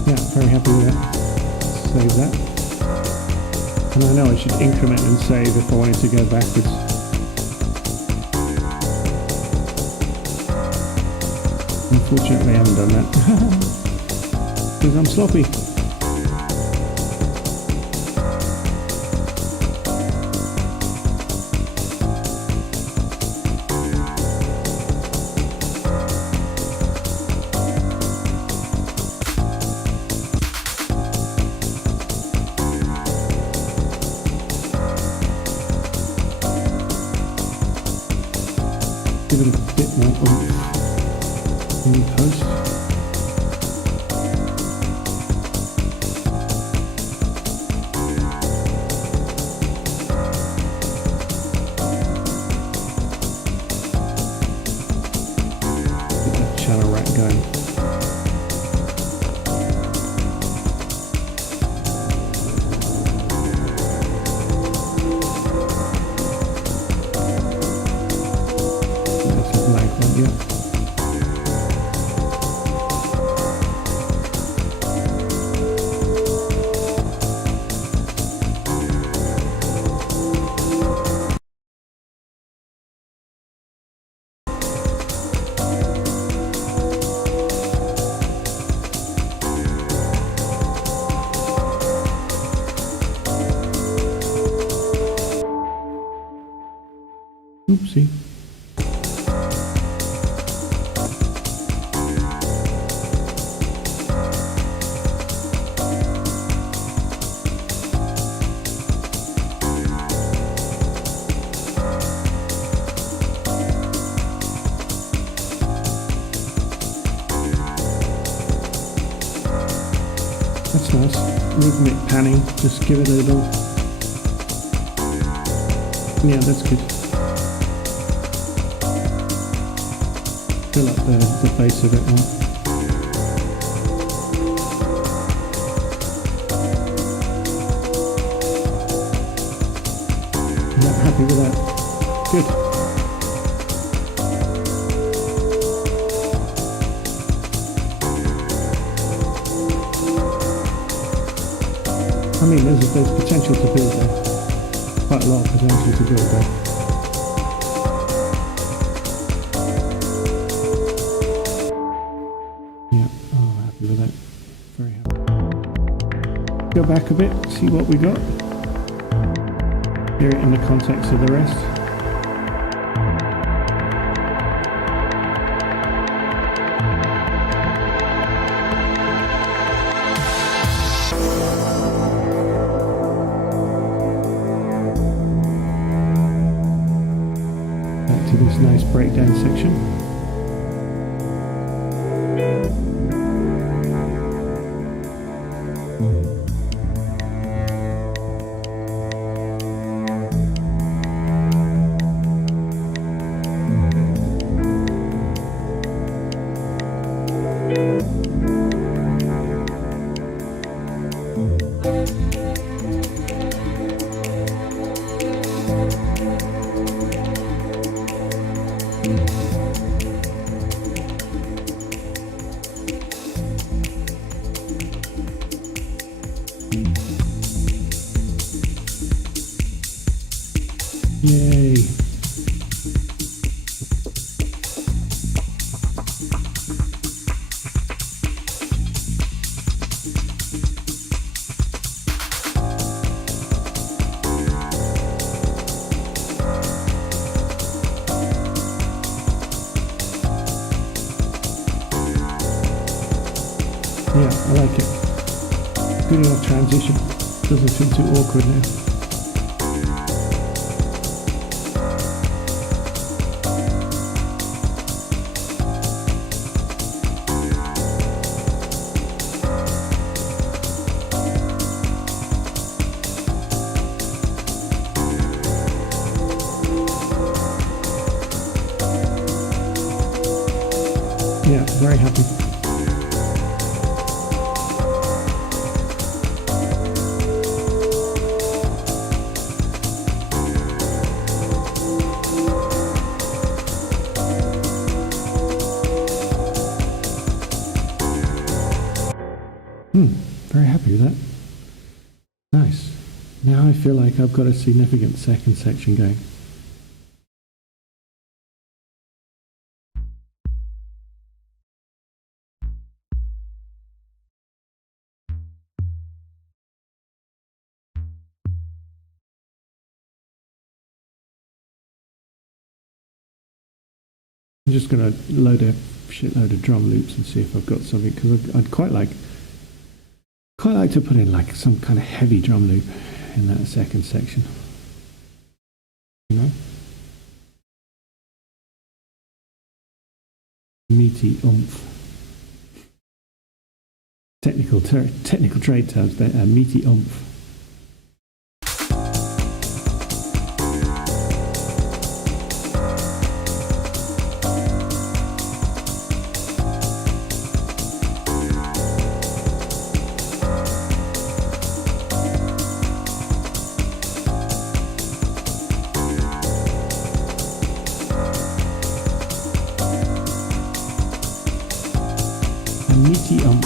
Yeah, very happy with that. Save that. And I know I should increment and save if I wanted to go backwards. Unfortunately, I haven't done that. Because I'm sloppy. Give it a bit more oomph in post. Get that channel rack going. Oopsie. That's nice. Rhythmic panning. Just give it a little. Yeah, that's good. Fill up the base a bit more. I'm happy with that. Good. I mean, there's potential to build there. Quite a lot of potential to build there. Yeah, oh, I'm happy with that. Very happy. Go back a bit, see what we got. Hear it in the context of the rest. This nice breakdown section. Yay. Yeah, I like it. Good enough transition. Doesn't feel too awkward now. Yeah, very happy. Very happy with that. Nice. Now I feel like I've got a significant second section going. I'm just going to load a shitload of drum loops and see if I've got something, because I'd quite like to put in like some kind of heavy drum loop in that second section. You know? Meaty oomph. Technical trade terms there, meaty oomph. Meaty oomph.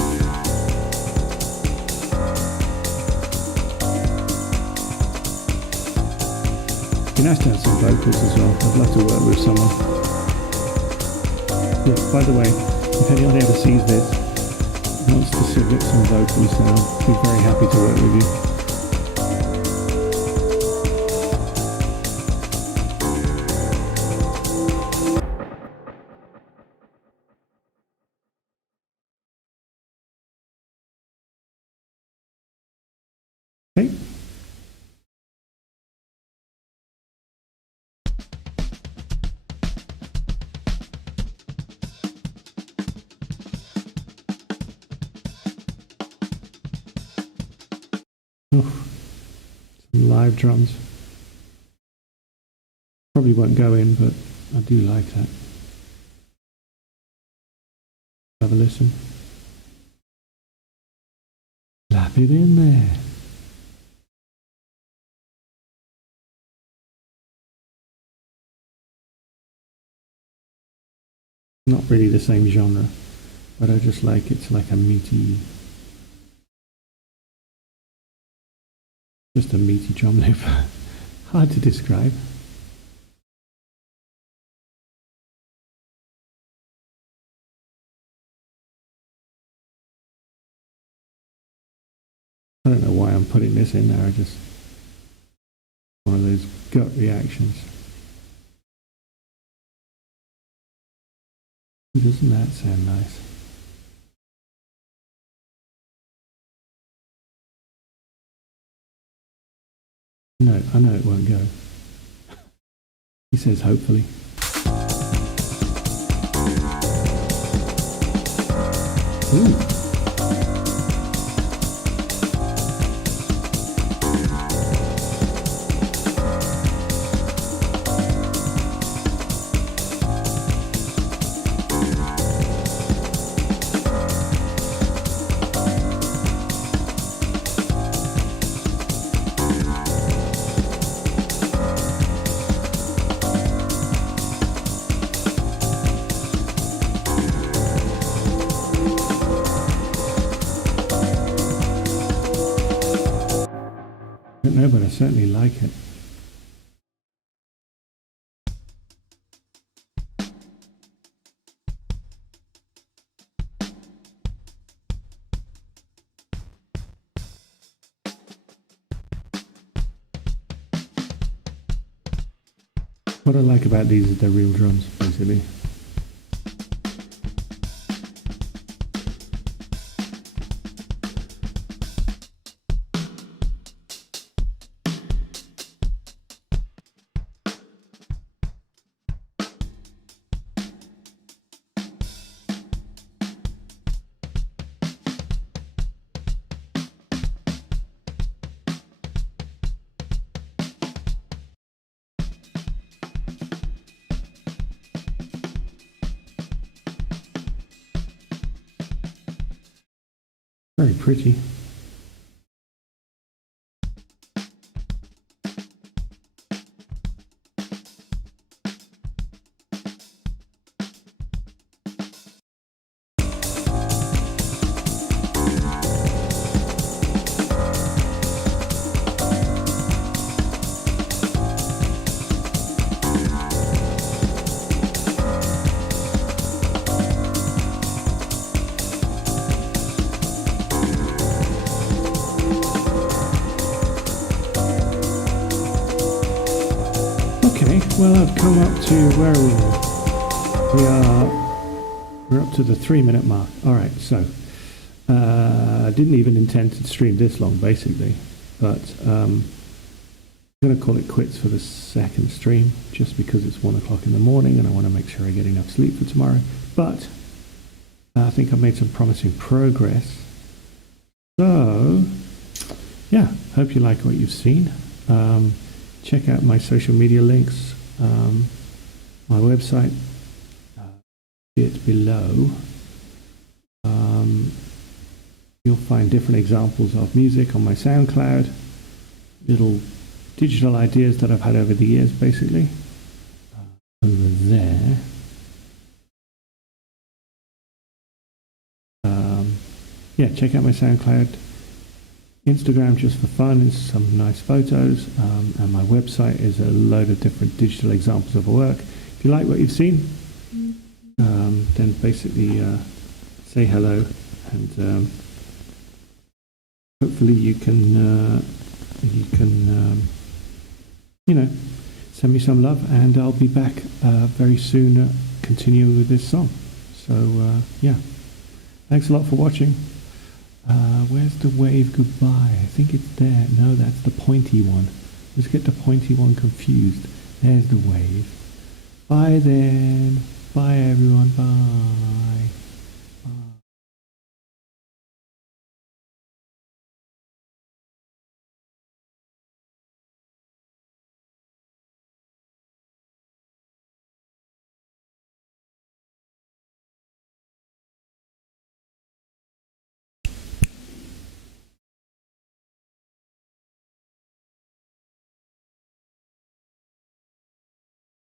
It'd be nice to have some vocals as well. I'd love to work with someone. Yeah, by the way, if anyone ever sees this, wants to submit some vocals, then I'll be very happy to work with you. Oh, some live drums. Probably won't go in, but I do like that. Have a listen. Slap it in there. Not really the same genre, but I just like it's like a meaty, just a meaty drum loop. Hard to describe. I don't know why I'm putting this in there. I just one of those gut reactions. Doesn't that sound nice? No, I know it won't go. He says hopefully. Ooh. No, but I certainly like it. What I like about these is they're real drums, basically. Very pretty. Well, I've come up to where we're up to the 3-minute mark. All right, so I didn't even intend to stream this long, basically, but I'm going to call it quits for the second stream, just because it's 1 o'clock in the morning and I want to make sure I get enough sleep for tomorrow. But I think I've made some promising progress. So, yeah, hope you like what you've seen. Check out my social media links. My website, it below. You'll find different examples of music on my SoundCloud, little digital ideas that I've had over the years, basically. Over there. Yeah, check out my SoundCloud. Instagram just for fun is some nice photos, and my website is a load of different digital examples of work. If you like what you've seen, then basically say hello, and hopefully you can send me some love, and I'll be back very soon continuing with this song. So yeah, thanks a lot for watching. Where's the wave goodbye? I think it's there. No, that's the pointy one. Let's get the pointy one confused. There's the wave. Bye then. Bye everyone. Bye.